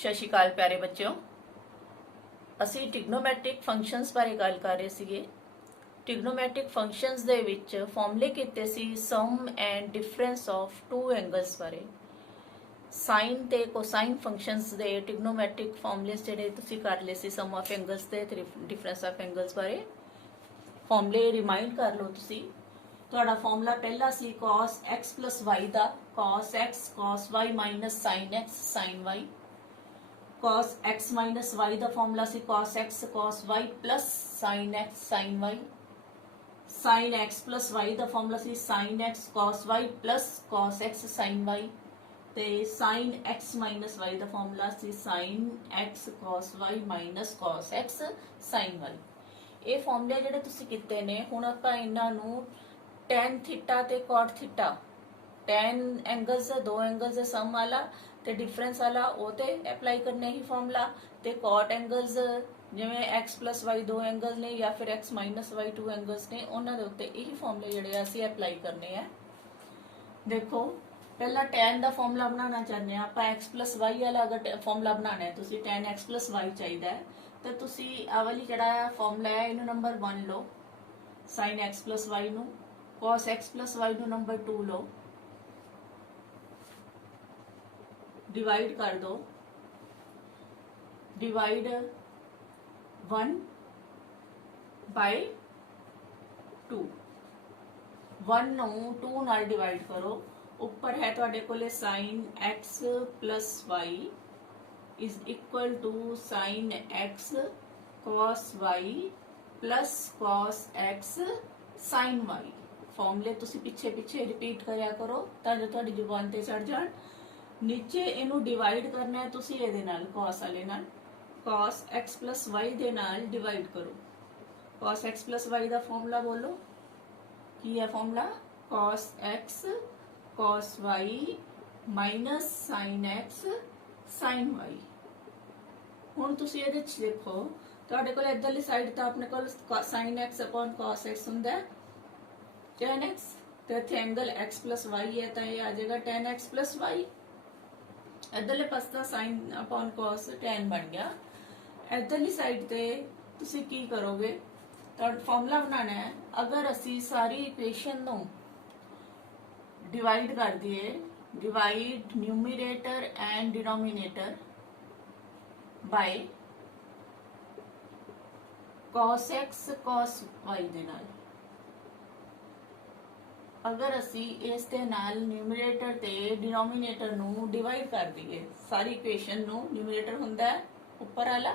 ਸਤਿ ਸ਼੍ਰੀ ਅਕਾਲ ਪਿਆਰੇ ਬੱਚਿਓ। ਅਸੀਂ ਟ੍ਰਿਗਨੋਮੈਟ੍ਰਿਕ ਫੰਕਸ਼ਨਸ ਬਾਰੇ ਗੱਲ ਕਰ ਰਹੇ ਸੀਗੇ। ਟ੍ਰਿਗਨੋਮੈਟ੍ਰਿਕ ਫੰਕਸ਼ਨਸ ਦੇ ਵਿੱਚ ਫਾਰਮੂਲੇ ਕੀਤੇ ਸੀ sum and difference of two angles ਬਾਰੇ। ਸਾਈਨ ਤੇ ਕੋਸਾਈਨ ਫੰਕਸ਼ਨਸ ਦੇ ਟ੍ਰਿਗਨੋਮੈਟ੍ਰਿਕ ਫਾਰਮੂਲੇਸ ਜਿਹੜੇ ਤੁਸੀਂ ਕਰ ਲਏ ਸੀ ਸਮ ਆਫ ਐਂਗਲਸ ਤੇ ਡਿਫਰੈਂਸ ਆਫ ਐਂਗਲਸ ਬਾਰੇ। ਫਾਰਮੂਲੇ ਰਿਮਾਈਂਡ ਕਰ ਲਓ ਤੁਸੀਂ। ਤੁਹਾਡਾ ਫਾਰਮੂਲਾ ਪਹਿਲਾ ਸੀ cos x y ਦਾ cos x cos y sin x sin y। cos x minus y ਦਾ ਫਾਰਮੂਲਾ ਸੀ cos x cos y plus sin x sin y। sin x plus y ਦਾ formula ਸੀ sin x cos y plus cos x sin y। ਤੇ sin x minus y ਦਾ formula ਸੀ sin x cos y minus cos x sin y। ਇਹ ਫਾਰਮੂਲੇ ਜਿਹੜੇ ਤੁਸੀਂ ਕੀਤੇ ਨੇ, ਹੁਣ ਆਪਾਂ ਇਹਨਾਂ ਨੂੰ tan ਥੀਟਾ ਤੇ cot ਥੀਟਾ, tan एंगल्स दो एंगल्स ਦੇ ਸਮ ਵਾਲਾ ਤੇ ਡਿਫਰੈਂਸ ਵਾਲਾ ਉਹ ਤੇ ਅਪਲਾਈ ਕਰਨੇ ਹੀ ਫਾਰਮੂਲਾ, ਤੇ cot एंगल्स ਜਿਵੇਂ x y ਦੋ ਐਂਗਲਸ ਨੇ ਜਾਂ ਫਿਰ x y ਟੂ ਐਂਗਲਸ ਨੇ, ਉਹਨਾਂ ਦੇ ਉੱਤੇ ਇਹੀ ਫਾਰਮੂਲੇ ਜਿਹੜੇ ਅਸੀਂ ਅਪਲਾਈ ਕਰਨੇ ਆ। ਦੇਖੋ ਪਹਿਲਾਂ tan ਦਾ ਫਾਰਮੂਲਾ ਬਣਾਉਣਾ ਚਾਹੁੰਦੇ ਆ ਆਪਾਂ, x y ਵਾਲਾ ਅਗਰ ਫਾਰਮੂਲਾ ਬਣਾਉਣਾ ਹੈ ਤੁਸੀਂ tan x y ਚਾਹੀਦਾ ਹੈ ਤਾਂ ਤੁਸੀਂ ਆ ਵਾਲੀ ਜਿਹੜਾ ਫਾਰਮੂਲਾ ਹੈ ਇਹਨੂੰ ਨੰਬਰ 1 ਲਓ, sin x y ਨੂੰ, cos x y ਨੂੰ ਨੰਬਰ 2 ਲਓ, डिवाइड कर दो, डिवाइड 1 बाय 2, 1 ਨੂੰ 2 ਨਾਲ डिवाइड करो। ਉੱਪਰ ਹੈ ਤੁਹਾਡੇ ਕੋਲੇ sin x plus y is equal to sin x cos y plus cos x sin y। ਫਾਰਮੂਲੇ ਤੁਸੀਂ ਪਿੱਛੇ ਪਿੱਛੇ ਰਿਪੀਟ ਕਰਿਆ ਕਰੋ ਤਾਂ ਜੋ ਤੁਹਾਡੀ ਜ਼ੁਬਾਨ ਤੇ ਚੜ ਜਾਣ। नीचे इनू डिवाइड करना है तुसी ये नाल cos वाले नाल, cos x plus y दे नाल डिवाइड करो। cos x plus y दा फॉर्मूला बोलो की है formula cos x cos y minus sin x sin y। हुण तुसी इहदे विच देखो तुहाडे कोल इधरली साइड तां अपने कोल sin x upon cos x हुंदा है tan x, ते इत्थे एंगल x plus y है तां ये आ जाएगा tan x plus y। इधरले पासे sin अपॉन cos tan बन गया। इधरली साइड ते तुसी की करोगे, तो फॉर्मूला बनाना है। अगर असी सारी इक्वेशन नो डिवाइड कर दिए, divide numerator and denominator by cos x cos y दे नाल, अगर असी इस दे नाल न्यूमरेटर ते डिनोमिनेटर नू डिवाइड कर दिए, सारी इक्वेशन नू न्यूमरेटर हुंदा है ऊपर वाला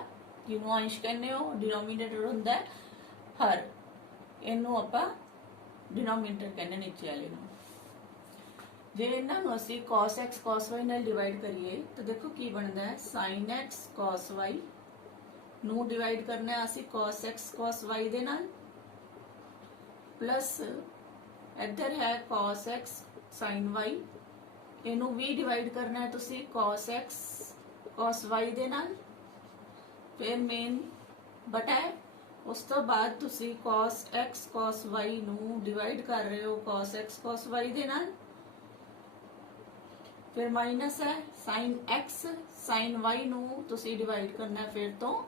जिन्हों अंश कहने हो, डिनोमिनेटर हुंदा है हर, इनू आपां डिनोमिनेटर कहने नीचे वाले नू। जे इन्हां नू असी cos x cos y नाल डिवाइड करिए तो देखो की बनदा है, sin x cos y नू डिवाइड करना है असी cos x cos y दे नाल, प्लस इधर है cos x sin y, इनू भी डिवाइड करना है तुसी cos x cos y दे नाल, फिर मेन बटा है, उस तो बाद तुसी cos x cos y नू डिवाइड कर रहे हो cos x cos y दे नाल, फिर माइनस है sin x sin y नू तुसी डिवाइड करना है फिर तो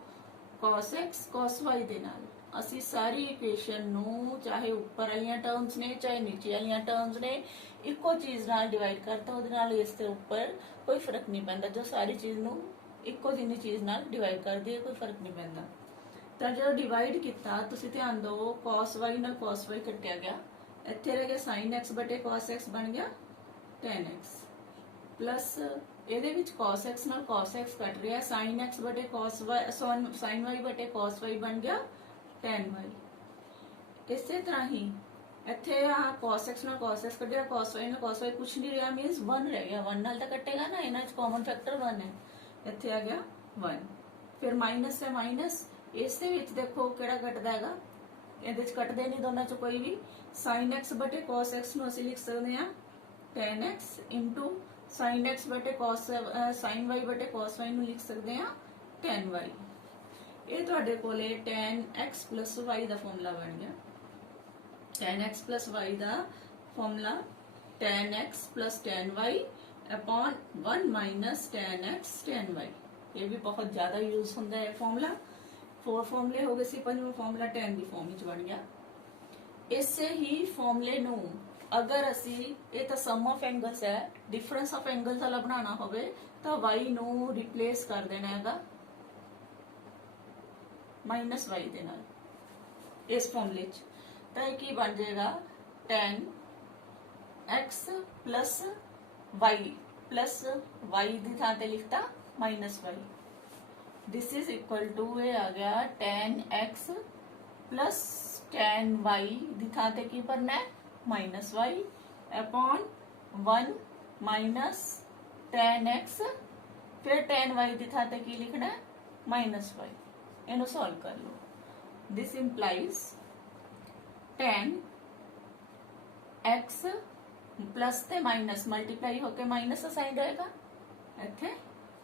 cos x cos y दे नाल। असी सारी इक्वेशन नू चाहे ऊपर वाली टर्म्स ने चाहे नीचे वाली टर्म्स ने इको चीज नाल डिवाइड करता, उहदे नाल इस दे ऊपर कोई फर्क नहीं पैंदा। जो सारी चीज नू इको जिन्नी चीज नाल डिवाइड कर दी कोई फर्क नहीं पैंदा। तो जो डिवाइड किया तुसी ध्यान दो, cos y नाल cos y कटिया गया, इत्थे रह गया sin x बटे cos x बन गया tan x, प्लस ਇਹਦੇ ਵਿੱਚ cos x ਨਾਲ cos x ਕੱਟ ਰਿਹਾ, sin x बटे cos y sin y बटे cos y बन गया tan y। इसे तरह ही ਇੱਥੇ ਆ cos x ਨਾਲ cos x ਕੱਢਿਆ, cos y ਨਾਲ cos y ਕੁਛ ਨਹੀਂ ਰਿਹਾ, ਮੀਨਸ 1 ਰਹਿ ਗਿਆ, 1 ਨਾਲ ਤਾਂ ਕੱਟੇਗਾ ਨਾ, ਇਹਨਾਂ ਵਿੱਚ ਕਾਮਨ ਫੈਕਟਰ 1 ਹੈ, ਇੱਥੇ ਆ ਗਿਆ 1। ਫਿਰ ਮਾਈਨਸ ਹੈ ਮਾਈਨਸ, ਇਸ ਦੇ ਵਿੱਚ ਦੇਖੋ ਕਿਹੜਾ ਕੱਟਦਾ ਹੈਗਾ, ਇਹਦੇ ਵਿੱਚ ਕੱਟਦੇ ਨਹੀਂ ਦੋਨਾਂ ਚੋਂ ਕੋਈ ਵੀ। sin x बटे cos x ਨੂੰ ਅਸੀਂ ਲਿਖ ਸਕਦੇ ਹਾਂ tan x into sin x बटे cos sin y बटे cos y ਨੂੰ ਲਿਖ ਸਕਦੇ ਹਾਂ tan y। ਇਹ ਤੁਹਾਡੇ ਕੋਲੇ tan x plus y ਦਾ ਫਾਰਮੂਲਾ ਬਣ ਗਿਆ। tan x plus y ਦਾ formula tan x plus tan y upon 1 minus tan x tan y। ये भी बहुत ज़्यादा यूज होंदा है फॉर्मूला। 4 फॉर्मूले हो गए सी, पंजवां फॉर्मूला 10 की फॉर्म में बन गया। इसे ही फॉर्मूले नू अगर असी ये तो सम ऑफ एंगल्स है, डिफरेंस ऑफ एंगल्स वाला बनाना होवे तो वाई नू रिप्लेस कर देना है माइनस वाई दे नाल इस फॉर्मूले च, तो ये की बन जाएगा 10x प्लस वाई दी थां ते लिखता minus y. This is equal to ये आ गया 10x प्लस 10y दी थां ते की करना है minus Y upon 1 minus 10x फिर 10y दी थां ते की लिखना है माइनस वाई। इन्हें सॉल्व कर लो। दिस इंप्लाइज 10x प्लस ते माइनस मल्टीप्लाई होके माइनस साइन रहेगा इत्थे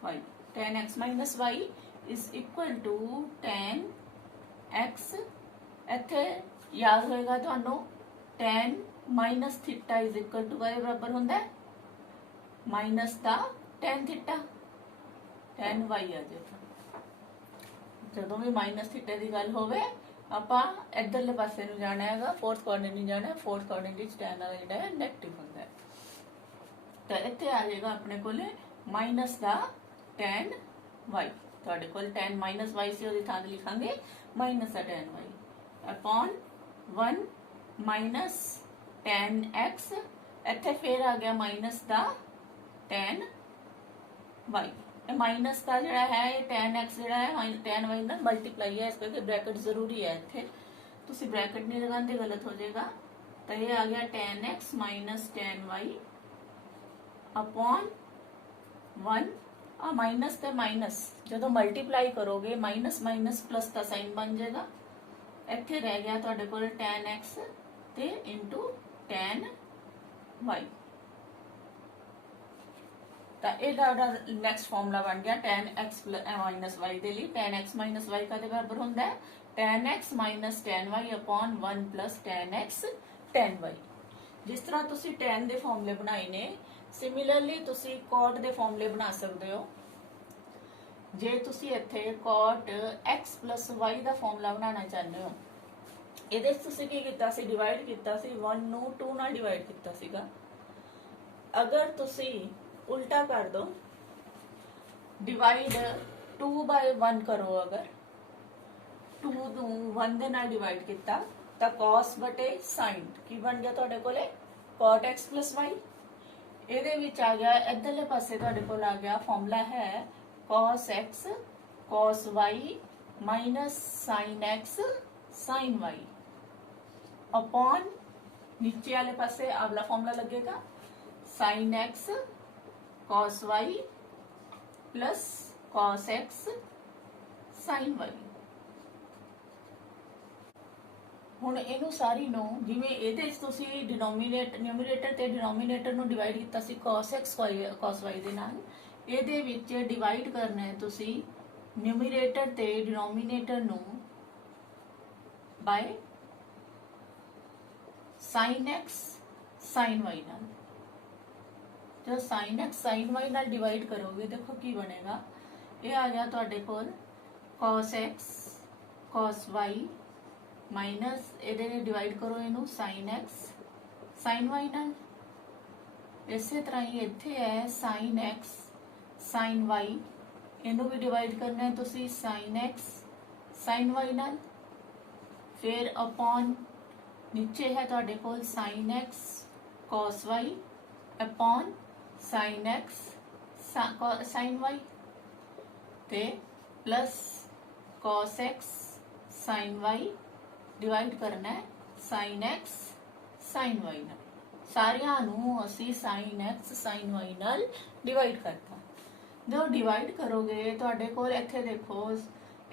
y। 10x minus y is equal to 10x इत्थे याद होएगा तुहानू 10 minus theta is equal to y बराबर होंदा है माइनस दा tan थीटा 10y आ जाएगा। ਜਦੋਂ भी माइनस थीटे की गल होवे ਆਪਾਂ इधरले पासे ਨੂੰ जाना है, फोर्थ कोऑर्डिनेट नहीं जाना। फोर्थ कोऑर्डिनेट ਵਿੱਚ tan वाला ਜਿਹੜਾ है नेगेटिव ਹੁੰਦਾ है, तो ਇੱਥੇ आ जाएगा अपने ਕੋਲੇ माइनस ਦਾ tan y। ਤੁਹਾਡੇ ਕੋਲ tan माइनस y ਸੀ, ਉਹਦੀ ਥਾਂ ਤੇ ਲਿਖਾਂਗੇ माइनस ਦਾ tan y upon 1 minus tan x। ਇੱਥੇ ਫਿਰ आ गया माइनस ਦਾ tan y। माइनस का जड़ा है tan x जड़ा है tan y ना मल्टीप्लाई है, इस करके ब्रैकेट जरूरी है। इत्थे तुसी ब्रैकेट नहीं लगाते गलत हो जाएगा। तो ये आ गया tan x minus tan y upon 1 minus ते माइनस जो मल्टीप्लाई करोगे माइनस माइनस प्लस का साइन बन जाएगा। इत्थे रह गया तुहाडे कोल tan x ते इंटू tan y। तो यह नैक्सट फॉर्मूला बन गया tan x माइनस वाई के लिए। tan x माइनस वाई का बराबर होंदा है tan x minus tan y upon 1 plus tan x tan y। जिस तरह तुसी tan दे फॉर्मूले बनाए ने, सिमिलरली तुसी cot दे फॉर्मूले बना सकते हो। जे तुसी इत्थे cot x प्लस y का फॉर्मूला बनाना चाहते हो, ये तुसी की कीता सी डिवाइड कीता सी 1 नू 2 नाल डिवाइड कीता सीगा। अगर तुसी उल्टा कर दो, डिवाइड 2 बाय 1 करो, अगर 2 नू 1 दे नाल डिवाइड किया तो cos बटे sin की बन गया तुहाडे कोले cot x प्लस y। ਇਹਦੇ ਵਿੱਚ आ गया इधरले पासे तुहाडे कोल आ गया फॉर्मूला है cos x cos y minus sin x sin y upon नीचे वाले पासे अगला फॉर्मूला लगेगा sin x cos y plus cos x sin y। ਹੁਣ ਇਹਨੂੰ ਸਾਰੀ ਨੂੰ ਜਿਵੇਂ ਇਹਦੇ ਵਿੱਚ ਤੁਸੀਂ ਨਿਊਮਰੇਟਰ ਤੇ ਡਿਨੋਮੀਨੇਟਰ ਨੂੰ ਡਿਵਾਈਡ ਕੀਤਾ ਸੀ cos x cos y ਦੇ ਨਾਲ, ਇਹਦੇ ਵਿੱਚ ਡਿਵਾਈਡ ਕਰਨਾ ਹੈ ਤੁਸੀਂ ਨਿਊਮਰੇਟਰ ਤੇ ਡਿਨੋਮੀਨੇਟਰ ਨੂੰ ਬਾय sin x sin y ਨਾਲ। जो sin x sin y नाल डिवाइड करोगे देखो की बनेगा, ये आ गया तुहाडे कोल cos x cos y minus इहदे डिवाइड करो इनू sin x sin y नाल। इसे तरह ही इत्थे है sin x sin y, इनू भी डिवाइड करना है तुसी sin x sin y नाल। फिर अपॉन नीचे है तुहाडे कोल sin x cos y upon sin x sin y ते plus cos x sin y divide करना है sin x sin y नाल। सारियां नू असी sin x sin y नाल डिवाइड करता। जो डिवाइड करोगे तुहाडे कोल इत्थे देखो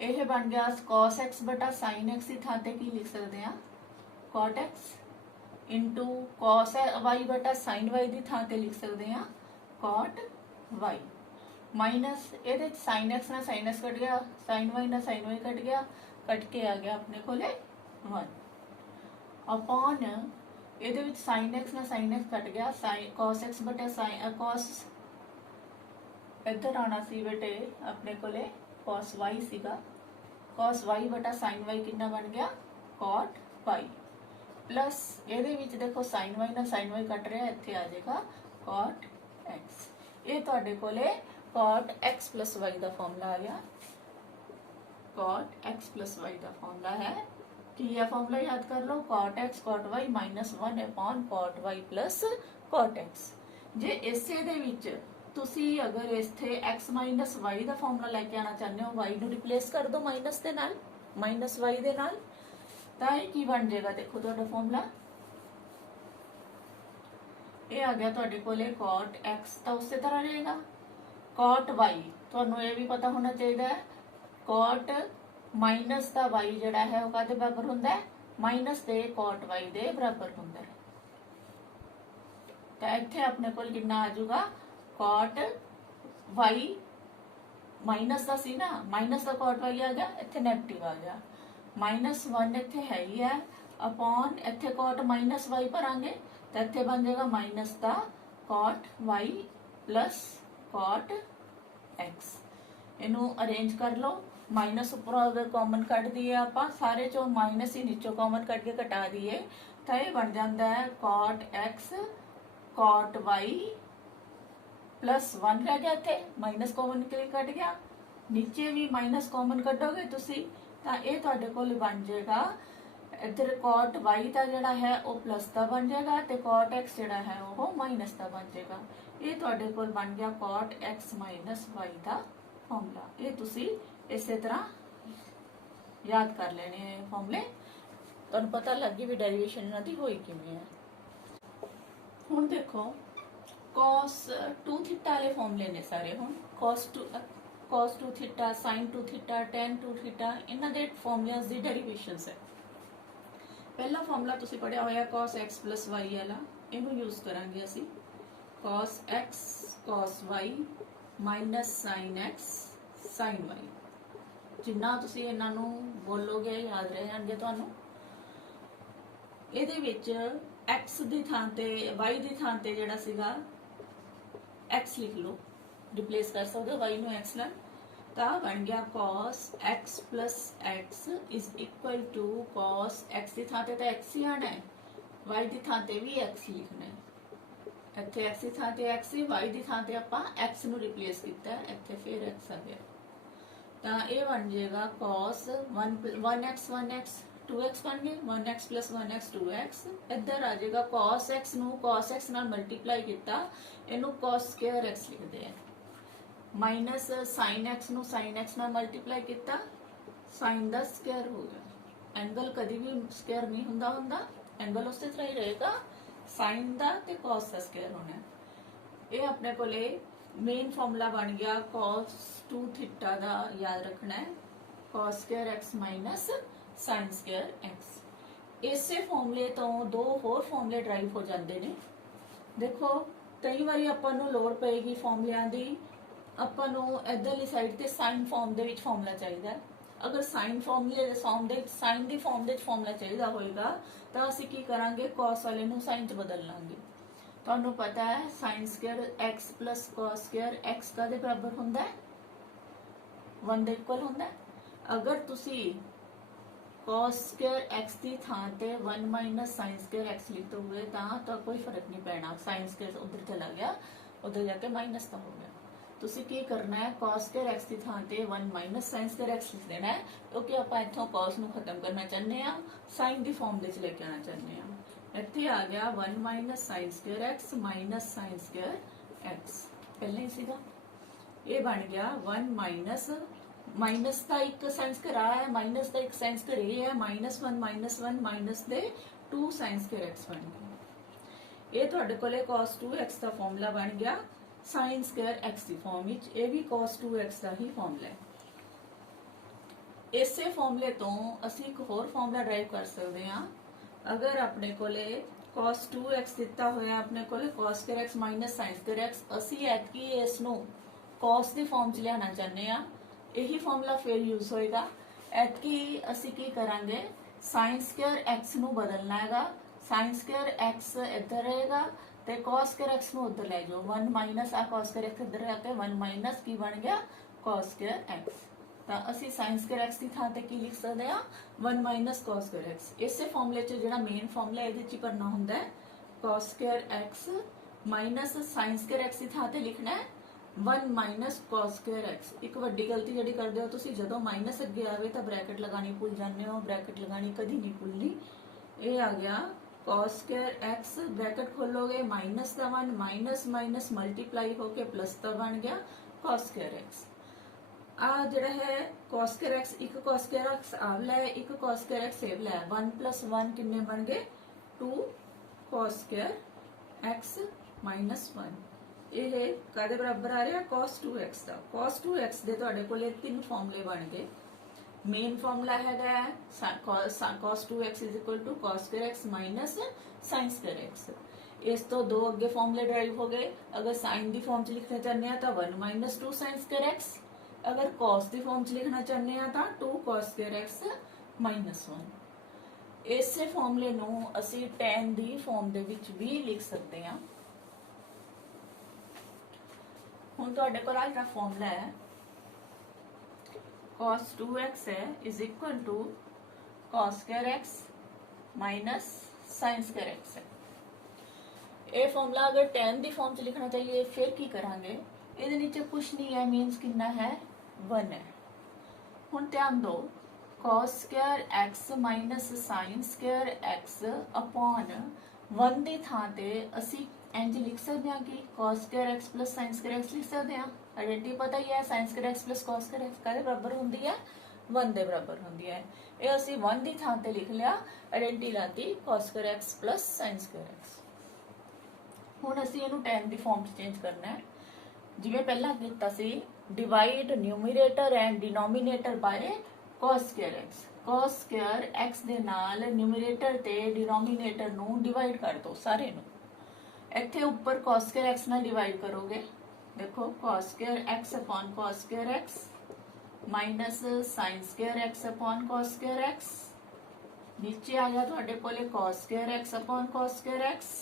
यह बन गया cos x बटा sin x की थां ते की लिख सकते हैं cot x into cos y बटा sin y की थां ते लिख सकते हैं cot y माइनस ये sin x ना sin x कट गया, sin y ना sin y कट गया, कट के आ गया अपने को 1 अपॉन ये sin x ना sin x कट गया cos x बटे cos ਇੱਧਰ ਆਉਣਾ ਸੀ ਬੇਟੇ ਆਪਣੇ ਕੋਲੇ cos y ਸੀਗਾ, cos y ਬਟਾ sin y ਕਿੰਨਾ ਬਣ ਗਿਆ cot y प्लस ਇਹਦੇ ਵਿੱਚ ਦੇਖੋ sin y ਨਾਲ sin y ਕੱਟ ਰਿਹਾ, ਇੱਥੇ ਆ ਜਾਏਗਾ cot x। ਇਹ ਤੁਹਾਡੇ ਕੋਲੇ cot x plus y ਦਾ ਫਾਰਮੂਲਾ ਆ ਗਿਆ। cot x plus y ਦਾ ਫਾਰਮੂਲਾ ਹੈ ਕੀ ਹੈ, ਫਾਰਮੂਲਾ ਯਾਦ ਕਰ ਲਓ cot x cot y minus 1 upon cot y plus cot x। ਜੇ ਇਸੇ ਦੇ ਵਿੱਚ ਤੁਸੀਂ ਅਗਰ ਇੱਥੇ x minus y ਦਾ ਫਾਰਮੂਲਾ ਲੈ ਕੇ ਆਣਾ ਚਾਹੁੰਦੇ ਹੋ, y ਨੂੰ ਰਿਪਲੇਸ ਕਰ ਦਿਓ ਮਾਈਨਸ ਦੇ ਨਾਲ, ਮਾਈਨਸ y ਦੇ ਨਾਲ, ਤਾਂ ਇਹ ਕੀ ਬਣ ਜਾਏਗਾ ਦੇਖੋ ਤੁਹਾਡਾ ਫਾਰਮੂਲਾ ਇਹ ਆ ਗਿਆ ਤੁਹਾਡੇ ਕੋਲੇ cot x ਤਾਂ ਉਸੇ ਤਰ੍ਹਾਂ ਰਹੇਗਾ cot y। ਤੁਹਾਨੂੰ ਇਹ ਵੀ ਪਤਾ ਹੋਣਾ ਚਾਹੀਦਾ ਹੈ cot ਮਾਈਨਸ ਦਾ y ਜਿਹੜਾ ਹੈ ਉਹ ਕਾਹਦੇ ਬਰਾਬਰ ਹੁੰਦਾ ਹੈ, ਮਾਈਨਸ ਦੇ cot y ਦੇ ਬਰਾਬਰ ਹੁੰਦਾ ਹੈ। ਤਾਂ ਇੱਥੇ ਆਪਣੇ ਕੋਲ ਕਿੰਨਾ ਆ ਜਾਊਗਾ cot y ਮਾਈਨਸ ਦਾ ਸੀ ਨਾ, ਮਾਈਨਸ ਦਾ cot y ਆ ਗਿਆ, ਇੱਥੇ ਨੈਗੇਟਿਵ ਆ ਗਿਆ, -1 ਇੱਥੇ ਹੈ ਹੀ ਹੈ ਅਪੋਨ ਇੱਥੇ cot ਮਾਈਨਸ y ਭਰਾਂਗੇ ਤਾਂ ਇੱਥੇ ਬਣ ਜਾਏਗਾ ਮਾਈਨਸ ਦਾ cot y plus cot x। ਇਹਨੂੰ ਅਰੇਂਜ ਕਰ ਲਓ, ਮਾਈਨਸ ਉੱਪਰੋਂ ਅਗਰ ਕਾਮਨ ਕੱਢ ਦਈਏ ਆਪਾਂ, ਸਾਰੇ ਚੋਂ ਮਾਈਨਸ ਹੀ ਨੀਚੋਂ ਕਾਮਨ ਕੱਢ ਕੇ ਘਟਾ ਦਈਏ ਤਾਂ ਇਹ ਬਣ ਜਾਂਦਾ ਹੈ cot x cot y plus 1 ਰਹਿ ਗਿਆ, ਇੱਥੇ ਮਾਈਨਸ ਕਾਮਨ ਕੱਢ ਗਿਆ, ਨੀਚੇ ਵੀ ਮਾਈਨਸ ਕਾਮਨ ਕੱਢੋਗੇ ਤੁਸੀਂ ਤਾਂ ਇਹ ਤੁਹਾਡੇ ਕੋਲ ਬਣ ਜਾਏਗਾ ਇੱਧਰ cot y ਦਾ ਜਿਹੜਾ ਹੈ ਉਹ ਪਲਸ ਦਾ ਬਣ ਜਾਏਗਾ ਤੇ cot x ਜਿਹੜਾ ਹੈ ਉਹ ਮਾਈਨਸ ਦਾ ਬਣ ਜਾਏਗਾ। ਇਹ ਤੁਹਾਡੇ ਕੋਲ ਬਣ ਗਿਆ cot x minus y ਦਾ ਫਾਰਮੂਲਾ। ਇਹ ਤੁਸੀਂ ਇਸੇ ਤਰ੍ਹਾਂ ਯਾਦ ਕਰ ਲੈਣੇ ਹੈ ਫਾਰਮੂਲੇ, ਤੁਹਾਨੂੰ ਪਤਾ ਲੱਗ ਗਈ ਵੀ ਡੈਰੀਵੇਸ਼ਨ ਇਹਨਾਂ ਦੀ ਹੋਈ ਕਿਵੇਂ ਹੈ। ਹੁਣ ਦੇਖੋ cos 2 ਥੀਟਾ ਵਾਲੇ ਫਾਰਮੂਲੇ ਨੇ ਸਾਰੇ। ਹੁਣ cos 2 theta sin 2 theta tan 2 theta ਇਹਨਾਂ ਦੇ ਫਾਰਮੂਲਿਆਂ ਦੀ ਡੈਰੀਵੇਸ਼ਨਸ ਹੈ। ਪਹਿਲਾ ਫਾਰਮੂਲਾ ਤੁਸੀਂ ਪੜਿਆ ਹੋਇਆ cos x plus y ਵਾਲਾ, ਇਹਨੂੰ ਯੂਜ਼ ਕਰਾਂਗੇ ਅਸੀਂ cos x cos y minus sin x sin y। ਜਿੰਨਾ ਤੁਸੀਂ ਇਹਨਾਂ ਨੂੰ ਬੋਲੋਗੇ ਯਾਦ ਰਹਿ ਜਾਣਗੇ ਤੁਹਾਨੂੰ। ਇਹਦੇ ਵਿੱਚ x ਦੀ ਥਾਂ ਤੇ y ਦੀ ਥਾਂ ਤੇ ਜਿਹੜਾ ਸੀਗਾ x ਲਿਖ ਲਓ, ਰਿਪਲੇਸ ਕਰ ਸਕਦੇ ਹੋ y ਨੂੰ x ਨਾਲ, ਤਾਂ ਬਣ ਗਿਆ cos x plus x is equal to cos x ਦੀ ਥਾਂ ਤੇ ਤਾਂ x ਹੀ ਆਣਾ ਹੈ, y ਦੀ ਥਾਂ ਤੇ ਵੀ x ਲਿਖਣਾ ਹੈ। ਇੱਥੇ x ਦੀ ਥਾਂ ਤੇ x ਹੀ, y ਦੀ ਥਾਂ ਤੇ ਆਪਾਂ x ਨੂੰ ਰਿਪਲੇਸ ਕੀਤਾ, ਇੱਥੇ ਫਿਰ x ਆ ਗਿਆ ਤਾਂ ਇਹ ਬਣ ਜਾਏਗਾ cos 1x 1x 2x ਬਣ ਗਏ, 1x plus 1x 2x। ਇੱਧਰ ਆ ਜਾਏਗਾ cos x ਨੂੰ cos x ਨਾਲ ਮਲਟੀਪਲਾਈ ਕੀਤਾ, ਇਹਨੂੰ cos square x ਲਿਖਦੇ ਆ, ਮਾਈਨਸ sin x ਨੂੰ sin x ਨਾਲ ਮਲਟੀਪਲਾਈ ਕੀਤਾ, sin ਦਾ ਸਕੁਅਰ ਹੋ ਗਿਆ। ਐਂਗਲ ਕਦੀ ਵੀ ਸਕੁਅਰ ਨਹੀਂ ਹੁੰਦਾ, ਐਂਗਲ ਉਸੇ ਤਰ੍ਹਾਂ ਹੀ ਰਹੇਗਾ, sin ਦਾ ਤੇ cos ਦਾ ਸਕੁਅਰ ਹੋਣਾ। ਇਹ ਆਪਣੇ ਕੋਲੇ ਮੇਨ ਫਾਰਮੂਲਾ ਬਣ ਗਿਆ cos 2 ਥੀਟਾ ਦਾ, ਯਾਦ ਰੱਖਣਾ ਹੈ cos square x minus sin square x। ਇਸੇ ਫਾਰਮੂਲੇ ਤੋਂ ਦੋ ਹੋਰ ਫਾਰਮੂਲੇ ਡਰਾਈਵ ਹੋ ਜਾਂਦੇ ਨੇ। ਦੇਖੋ ਕਈ ਵਾਰੀ ਆਪਾਂ ਨੂੰ ਲੋੜ ਪਏਗੀ ਫਾਰਮੂਲਿਆਂ ਦੀ, ਆਪਾਂ ਨੂੰ ਇਧਰਲੀ ਸਾਈਡ ਤੇ ਸਾਈਨ ਫਾਰਮ ਦੇ ਵਿੱਚ ਫਾਰਮੂਲਾ ਚਾਹੀਦਾ। ਅਗਰ ਸਾਈਨ ਫਾਰਮੂਲੇ ਦੇ ਫਾਰਮ ਦੇ ਸਾਈਨ ਦੀ ਫਾਰਮ ਦੇ ਵਿੱਚ ਫਾਰਮੂਲਾ ਚਾਹੀਦਾ ਹੋਏਗਾ ਤਾਂ ਅਸੀਂ ਕੀ ਕਰਾਂਗੇ, cos ਵਾਲੇ ਨੂੰ ਸਾਈਨ ਚ ਬਦਲ ਲਾਂਗੇ। ਤੁਹਾਨੂੰ ਪਤਾ ਹੈ sin square x plus cos square x ਕਾਦੇ ਬਰਾਬਰ ਹੁੰਦਾ ਹੈ, 1 ਦੇ ਇਕੁਅਲ ਹੁੰਦਾ ਹੈ। ਅਗਰ ਤੁਸੀਂ cos square x ਦੀ ਥਾਂ ਤੇ 1 minus sin square x ਲਿਖ ਦੋਗੇ ਤਾਂ ਕੋਈ ਫਰਕ ਨਹੀਂ ਪੈਣਾ, sin square ਉਧਰ ਚਲਾ ਗਿਆ, ਉਧਰ ਜਾ ਕੇ ਮਾਈਨਸ ਤਾਂ ਹੋ ਗਿਆ। ਤੁਸੀਂ ਕੀ ਕਰਨਾ ਹੈ, cos square x ਦੀ ਥਾਂ ਤੇ 1 minus sin square x ਲਿਖ ਦੇਣਾ ਹੈ, ਕਿਉਂਕਿ ਆਪਾਂ ਇੱਥੋਂ cos ਨੂੰ ਖਤਮ ਕਰਨਾ ਚਾਹੁੰਦੇ ਆ, sin ਦੀ ਫਾਰਮ ਦੇ ਵਿੱਚ ਲੈ ਕੇ ਆਉਣਾ ਚਾਹੁੰਦੇ ਆ। ਇੱਥੇ ਆ ਗਿਆ 1 minus sin square x minus sin square x, ਪਹਿਲਾਂ ਹੀ ਸੀਗਾ। ਇਹ ਬਣ ਗਿਆ 1 ਮਾਈਨਸ ਦਾ ਇੱਕ sin square ਆ ਹੈ, ਮਾਈਨਸ ਦਾ ਇੱਕ sin square ਇਹ ਹੈ, -1 ਮਾਈਨਸ ਦੇ 2 sin square x ਬਣ ਗਿਆ। ਇਹ ਤੁਹਾਡੇ ਕੋਲੇ cos 2x ਦਾ ਫਾਰਮੂਲਾ ਬਣ ਗਿਆ sin square x ਦੀ ਫਾਰਮ ਵਿੱਚ। ਇਹ ਵੀ cos 2x ਦਾ ਹੀ ਫਾਰਮੂਲਾ ਹੈ। ਇਸੇ ਫਾਰਮੂਲੇ ਤੋਂ ਅਸੀਂ ਇੱਕ ਹੋਰ ਫਾਰਮੂਲਾ ਡਰਾਈਵ ਕਰ ਸਕਦੇ ਹਾਂ। ਅਗਰ ਆਪਣੇ ਕੋਲੇ cos 2x ਦਿੱਤਾ ਹੋਇਆ, ਆਪਣੇ ਕੋਲੇ cos square x minus sin square x, ਅਸੀਂ ਐਤਕੀ ਇਸ ਨੂੰ cos ਦੀ ਫਾਰਮ 'ਚ ਲਿਆਉਣਾ ਚਾਹੁੰਦੇ ਹਾਂ, ਇਹੀ ਫਾਰਮੂਲਾ ਫਿਰ ਯੂਜ਼ ਹੋਏਗਾ। ਐਤਕੀ ਅਸੀਂ ਕੀ ਕਰਾਂਗੇ, sin square x ਨੂੰ ਬਦਲਣਾ ਹੈਗਾ, sin square x ਇੱਧਰ ਰਹੇਗਾ ਤੇ cos square x ਨੂੰ ਉਧਰ ਲੈ ਜਾਓ 1 ਮਾਈਨਸ ਆ cos square x ਇੱਧਰ ਆ ਕੇ 1 ਮਾਈਨਸ ਕੀ ਬਣ ਗਿਆ cos square x। ਤਾਂ ਅਸੀਂ sin square x ਦੀ ਥਾਂ ਤੇ ਕੀ ਲਿਖ ਸਕਦੇ ਆ 1 ਮਾਈਨਸ cos square x। ਇਸੇ ਫਾਰਮੂਲੇ 'ਚ ਜਿਹੜਾ ਮੇਨ ਫਾਰਮੂਲਾ ਇਹਦੇ 'ਚ ਹੀ ਭਰਨਾ ਹੁੰਦਾ ਹੈ cos square x minus sin square x ਦੀ ਥਾਂ ਤੇ ਲਿਖਣਾ ਹੈ 1 ਮਾਈਨਸ cos square x। ਇੱਕ ਵੱਡੀ ਗਲਤੀ ਜਿਹੜੀ ਕਰਦੇ ਹੋ ਤੁਸੀਂ ਜਦੋਂ ਮਾਈਨਸ ਅੱਗੇ ਆਵੇ ਤਾਂ ਬ੍ਰੈਕਟ ਲਗਾਣੀ ਭੁੱਲ ਜਾਂਦੇ ਹੋ, ਬ੍ਰੈਕਟ ਲਗਾਣੀ ਕਦੀ ਨਹੀਂ ਭੁੱਲਣੀ। ਇਹ ਆ ਗਿਆ cos square x ब्रैकेट खोलोगे माइनस का 1 माइनस माइनस मल्टीप्लाई होके प्लस का बन गया cos square x। आ जड़ा है cos square x एक cos square x आवला है एक cos square x सेवला है 1 प्लस 1 किन्ने बन गए 2 cos square x माइनस 1। ये कादे बराबर आ रहा cos 2x का cos 2x दे तुहाडे कोले तीन फॉर्मूले बन गए। मेन फॉर्मूला है cos 2x is equal to cos square x minus sin square x। इस तो दो अगे फॉर्मूले ड्राइव हो गए। अगर sin दी फॉर्म च लिखना चाहते हैं तो 1 माइनस 2 sin square x, अगर cos दी फॉर्म च लिखना चाहते हैं तो 2 cos square x माइनस 1। इसे फॉर्मूले नू असी tan दी फॉर्म दे विच भी लिख सकते हैं। हुण तुहाडे कोल आ जिहड़ा फॉर्मूला है cos 2x है is equal to cos square x minus sin square x है। ये फॉर्मूला अगर tan दी फॉर्म च लिखना चाहिए फिर की करांगे ਇਹਦੇ नीचे कुछ नहीं है मीन्स कितना है 1 है। हुण ध्यान दो cos square x minus sin square x upon 1 ਦੀ ਥਾਂ ਤੇ ਅਸੀਂ ਇੰਜ ਲਿਖ ਸਕਦੇ ਹਾਂ ਕਿ cos square x plus sin square x ਲਿਖ ਸਕਦੇ ਹਾਂ। ਆਇਡੈਂਟੀ ਪਤਾ ਹੀ ਹੈ sin square x plus cos square x ਕਾਹਦੇ ਬਰਾਬਰ ਹੁੰਦੀ ਹੈ 1 ਦੇ ਬਰਾਬਰ ਹੁੰਦੀ ਹੈ। ਇਹ ਅਸੀਂ 1 ਦੀ ਥਾਂ ਤੇ ਲਿਖ ਲਿਆ ਆਇਡੈਂਟੀ ਲਾਤੀ cos square x plus sin square x। ਹੁਣ ਅਸੀਂ ਇਹਨੂੰ tan ਦੀ ਫਾਰਮ 'ਚ ਚੇਂਜ ਕਰਨਾ ਹੈ। ਜਿਵੇਂ ਪਹਿਲਾਂ ਕੀਤਾ ਸੀ divide numerator and denominator by cos square x। cos square x ਦੇ ਨਾਲ ਨਿਊਮਰੇਟਰ ਤੇ ਡਿਨੋਮੀਨੇਟਰ ਨੂੰ ਡਿਵਾਈਡ ਕਰ ਦਿਓ ਸਾਰੇ ਨੂੰ। ਇੱਥੇ ਉੱਪਰ cos square x ਨਾਲ ਡਿਵਾਈਡ ਕਰੋਗੇ देखो cos square x upon cos square x minus sin square x upon cos square x। नीचे आ गया तुहाडे कोले cos square x upon cos square x।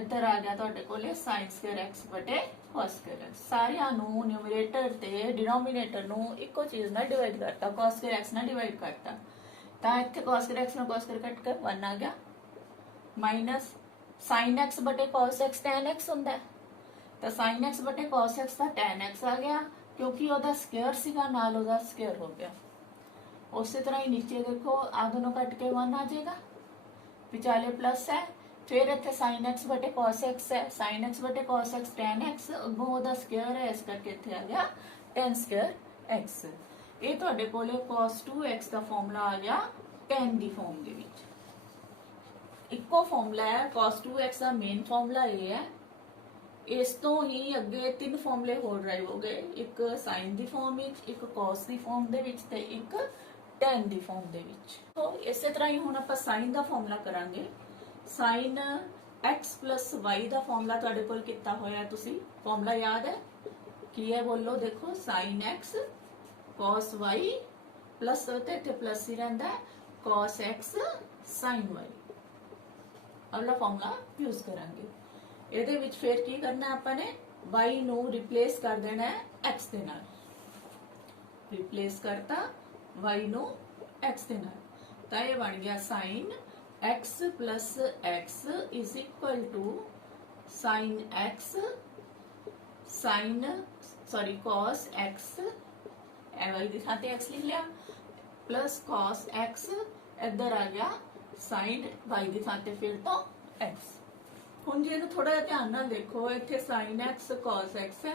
इधर आ गया तुहाडे कोले sin square x बटे cos square x। सारियां नू न्यूमरेटर ते डिनोमिनेटर नू इक्को चीज नाल डिवाइड करता cos square x नाल डिवाइड करता तां इत्थे cos square x नाल cos square कट कर 1 आ गया माइनस sin x बटे cos x tan x हुंदा है तो sin x बटे cos x का tan x आ गया क्योंकि ओदा स्क्वायर सीगा नाल ओदा स्क्वायर हो गया। उसी तरह ही नीचे देखो आ दोनों कट के 1 आ जाएगा विचाले प्लस है फिर इत्थे sin x बटे cos x है sin x बटे cos x tan x अगों ओदा स्क्वायर है इस करके इत्थे आ गया tan स्क्वायर x। ये तुहाडे कोले cos 2x का फॉर्मूला आ गया tan दी फॉर्म दे विच। इक्को फॉर्मूला है cos 2x का मेन फॉर्मूला ये है। इस तो ही अगे तीन फॉर्मूले होर ड्राइव हो गए एक sin दी फॉर्म विच एक cos दी फॉर्म दे विच ते एक tan दी फॉर्म दे विच। तो इसे तरह ही हुण आपां sin दा फॉर्मूला करांगे। sin x plus y दा फॉर्मूला तुहाडे कोल किता होया तुसी फॉर्मूला याद है की है बोलो देखो sin x cos y plus होते थे प्लस ही रहिंदा cos x sin y। अगला फॉर्मूला यूज करांगे। ਇਹਦੇ ਵਿੱਚ ਫਿਰ ਕੀ ਕਰਨਾ ਆਪਾਂ ਨੇ y ਨੂੰ ਰਿਪਲੇਸ ਕਰ ਦੇਣਾ ਹੈ x ਦੇ ਨਾਲ। ਰਿਪਲੇਸ ਕਰਤਾ y ਨੂੰ x ਦੇ ਨਾਲ ਤਾਂ ਇਹ ਬਣ ਗਿਆ sin x plus x is equal to sin x cos x y ਦੀ ਥਾਂ ਤੇ x ਲਿਖ ਲਿਆ प्लस cos x ਇੱਧਰ ਆ ਗਿਆ sin y ਦੀ ਥਾਂ ਤੇ ਫਿਰ ਤੋਂ x। ਹੁਣ ਜੇ ਇਹਨੂੰ ਥੋੜਾ ਜਿਹਾ ਧਿਆਨ ਨਾਲ ਦੇਖੋ ਇੱਥੇ sin x cos x ਹੈ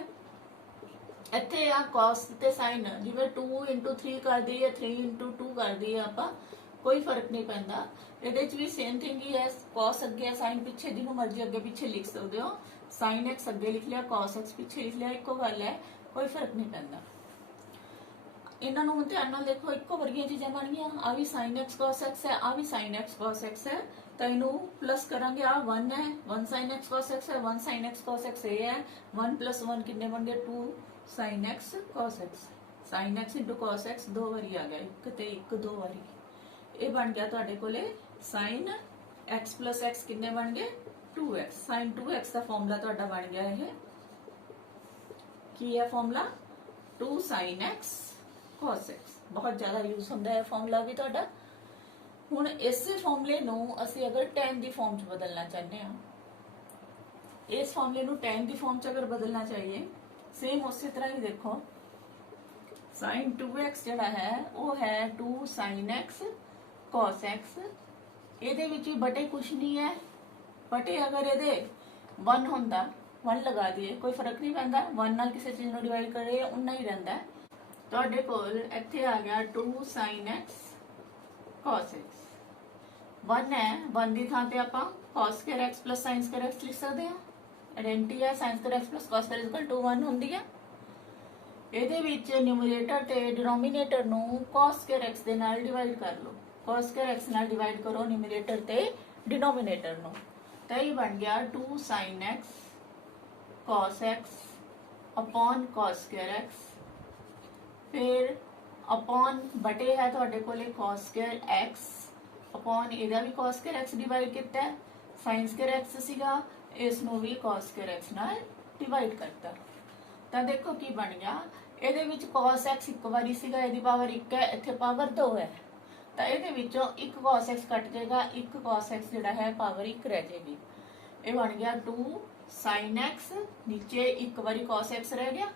ਇੱਥੇ ਆ cos ਤੇ sin ਜਿਵੇਂ 2 into 3 ਕਰ ਦਈਏ 3 into 2 ਕਰ ਦਈਏ ਆਪਾਂ ਕੋਈ ਫਰਕ ਨਹੀਂ ਪੈਂਦਾ। ਇਹਦੇ ਚ ਵੀ ਸੇਮ ਥਿੰਗ ਹੀ ਹੈ cos ਅੱਗੇ ਹੈ sin ਪਿੱਛੇ ਜਿਹਨੂੰ ਮਰਜ਼ੀ ਅੱਗੇ ਪਿੱਛੇ ਲਿਖ ਸਕਦੇ ਹੋ sin x ਅੱਗੇ ਲਿਖ ਲਿਆ cos x ਪਿੱਛੇ ਲਿਖ ਲਿਆ ਇੱਕੋ ਗੱਲ ਹੈ ਕੋਈ ਫਰਕ ਨਹੀਂ ਪੈਂਦਾ। ਇਹਨਾਂ ਨੂੰ ਧਿਆਨ ਨਾਲ ਦੇਖੋ ਇੱਕੋ ਵਰਗੀਆਂ ਚੀਜ਼ਾਂ ਬਣ ਗਈਆਂ ਆ ਵੀ sin x cos x ਹੈ ਆ ਵੀ sin x cos x ਹੈ ਤਾਂ ਇਹਨੂੰ प्लस करांगे आ 1 है 1 sin x cos x है 1 sin x cos x ये है 1 plus 1 कितने बन गए 2 sin x cos x sin x into cos x दो बारी आ गया एक ते एक दो बारी ये बन गया तुहाडे कोले sin x plus x कितने बन गए 2x sin 2x ਦਾ ਫਾਰਮੂਲਾ ਤੁਹਾਡਾ ਬਣ ਗਿਆ ਇਹ ਕੀ ਹੈ formula 2 sin x cos x ਬਹੁਤ ਜ਼ਿਆਦਾ ਯੂਜ਼ ਹੁੰਦਾ ਹੈ ਫਾਰਮੂਲਾ ਵੀ ਤੁਹਾਡਾ। ਹੁਣ ਇਸੇ ਫਾਰਮੂਲੇ ਨੂੰ ਅਸੀਂ ਅਗਰ tan ਦੀ ਫਾਰਮ 'ਚ ਬਦਲਣਾ ਚਾਹੁੰਦੇ ਹਾਂ, ਇਸ ਫਾਰਮੂਲੇ ਨੂੰ tan ਦੀ ਫਾਰਮ 'ਚ ਅਗਰ ਬਦਲਣਾ ਚਾਹੀਏ ਸੇਮ ਉਸੇ ਤਰ੍ਹਾਂ ਹੀ ਦੇਖੋ sin 2x ਜਿਹੜਾ ਹੈ ਉਹ ਹੈ 2 sin x cos x। ਇਹਦੇ ਵਿੱਚ ਵੀ ਬਟੇ ਕੁਛ ਨਹੀਂ ਹੈ, ਬਟੇ ਅਗਰ ਇਹਦੇ 1 ਹੁੰਦਾ 1 ਲਗਾ ਦਈਏ ਕੋਈ ਫਰਕ ਨਹੀਂ ਪੈਂਦਾ, 1 ਨਾਲ ਕਿਸੇ ਚੀਜ਼ ਨੂੰ ਡਿਵਾਈਡ ਕਰੇ ਉਨਾ ਹੀ ਰਹਿੰਦਾ। ਤੁਹਾਡੇ ਕੋਲ ਇੱਥੇ ਆ ਗਿਆ 2 sin x cos x 1 ਹੈ, 1 ਦੀ ਥਾਂ ਤੇ ਆਪਾਂ cos square x plus sin square x ਲਿਖ ਸਕਦੇ ਹਾਂ। ਆਇਡੈਂਟੀ ਹੈ sin square x plus cos square is equal to 1 ਹੁੰਦੀ ਹੈ। ਇਹਦੇ ਵਿੱਚ ਨਿਊਮਰੇਟਰ ਤੇ ਡਿਨੋਮੀਨੇਟਰ ਨੂੰ cos square x ਦੇ ਨਾਲ ਡਿਵਾਈਡ ਕਰ ਲਓ, cos square x ਨਾਲ ਡਿਵਾਈਡ ਕਰੋ ਨਿਊਮਰੇਟਰ ਤੇ ਡਿਨੋਮੀਨੇਟਰ ਨੂੰ, ਤਾਂ ਇਹ ਬਣ ਗਿਆ 2 sin x cos x upon cos square x, ਫਿਰ upon ਬਟੇ ਹੈ ਤੁਹਾਡੇ ਕੋਲੇ cos square x upon ਇਹਦਾ ਵੀ cos square x ਡਿਵਾਈਡ ਕੀਤਾ ਹੈ, sin square x ਸੀਗਾ ਇਸ ਨੂੰ ਵੀ cos square x ਨਾਲ ਡਿਵਾਈਡ ਕਰਤਾ। ਤਾਂ ਦੇਖੋ ਕੀ ਬਣ ਗਿਆ, ਇਹਦੇ ਵਿੱਚ cos x ਇੱਕ ਵਾਰੀ ਸੀਗਾ, ਇਹਦੀ ਪਾਵਰ 1 ਹੈ, ਇੱਥੇ ਪਾਵਰ 2 ਹੈ, ਤਾਂ ਇਹਦੇ ਵਿੱਚੋਂ ਇੱਕ cos x ਕੱਟ ਜਾਏਗਾ, ਇੱਕ cos x ਜਿਹੜਾ ਹੈ ਪਾਵਰ 1 ਰਹਿ ਜਾਏਗੀ। ਇਹ ਬਣ ਗਿਆ 2 sin x, ਨੀਚੇ ਇੱਕ ਵਾਰੀ cos x ਰਹਿ ਗਿਆ,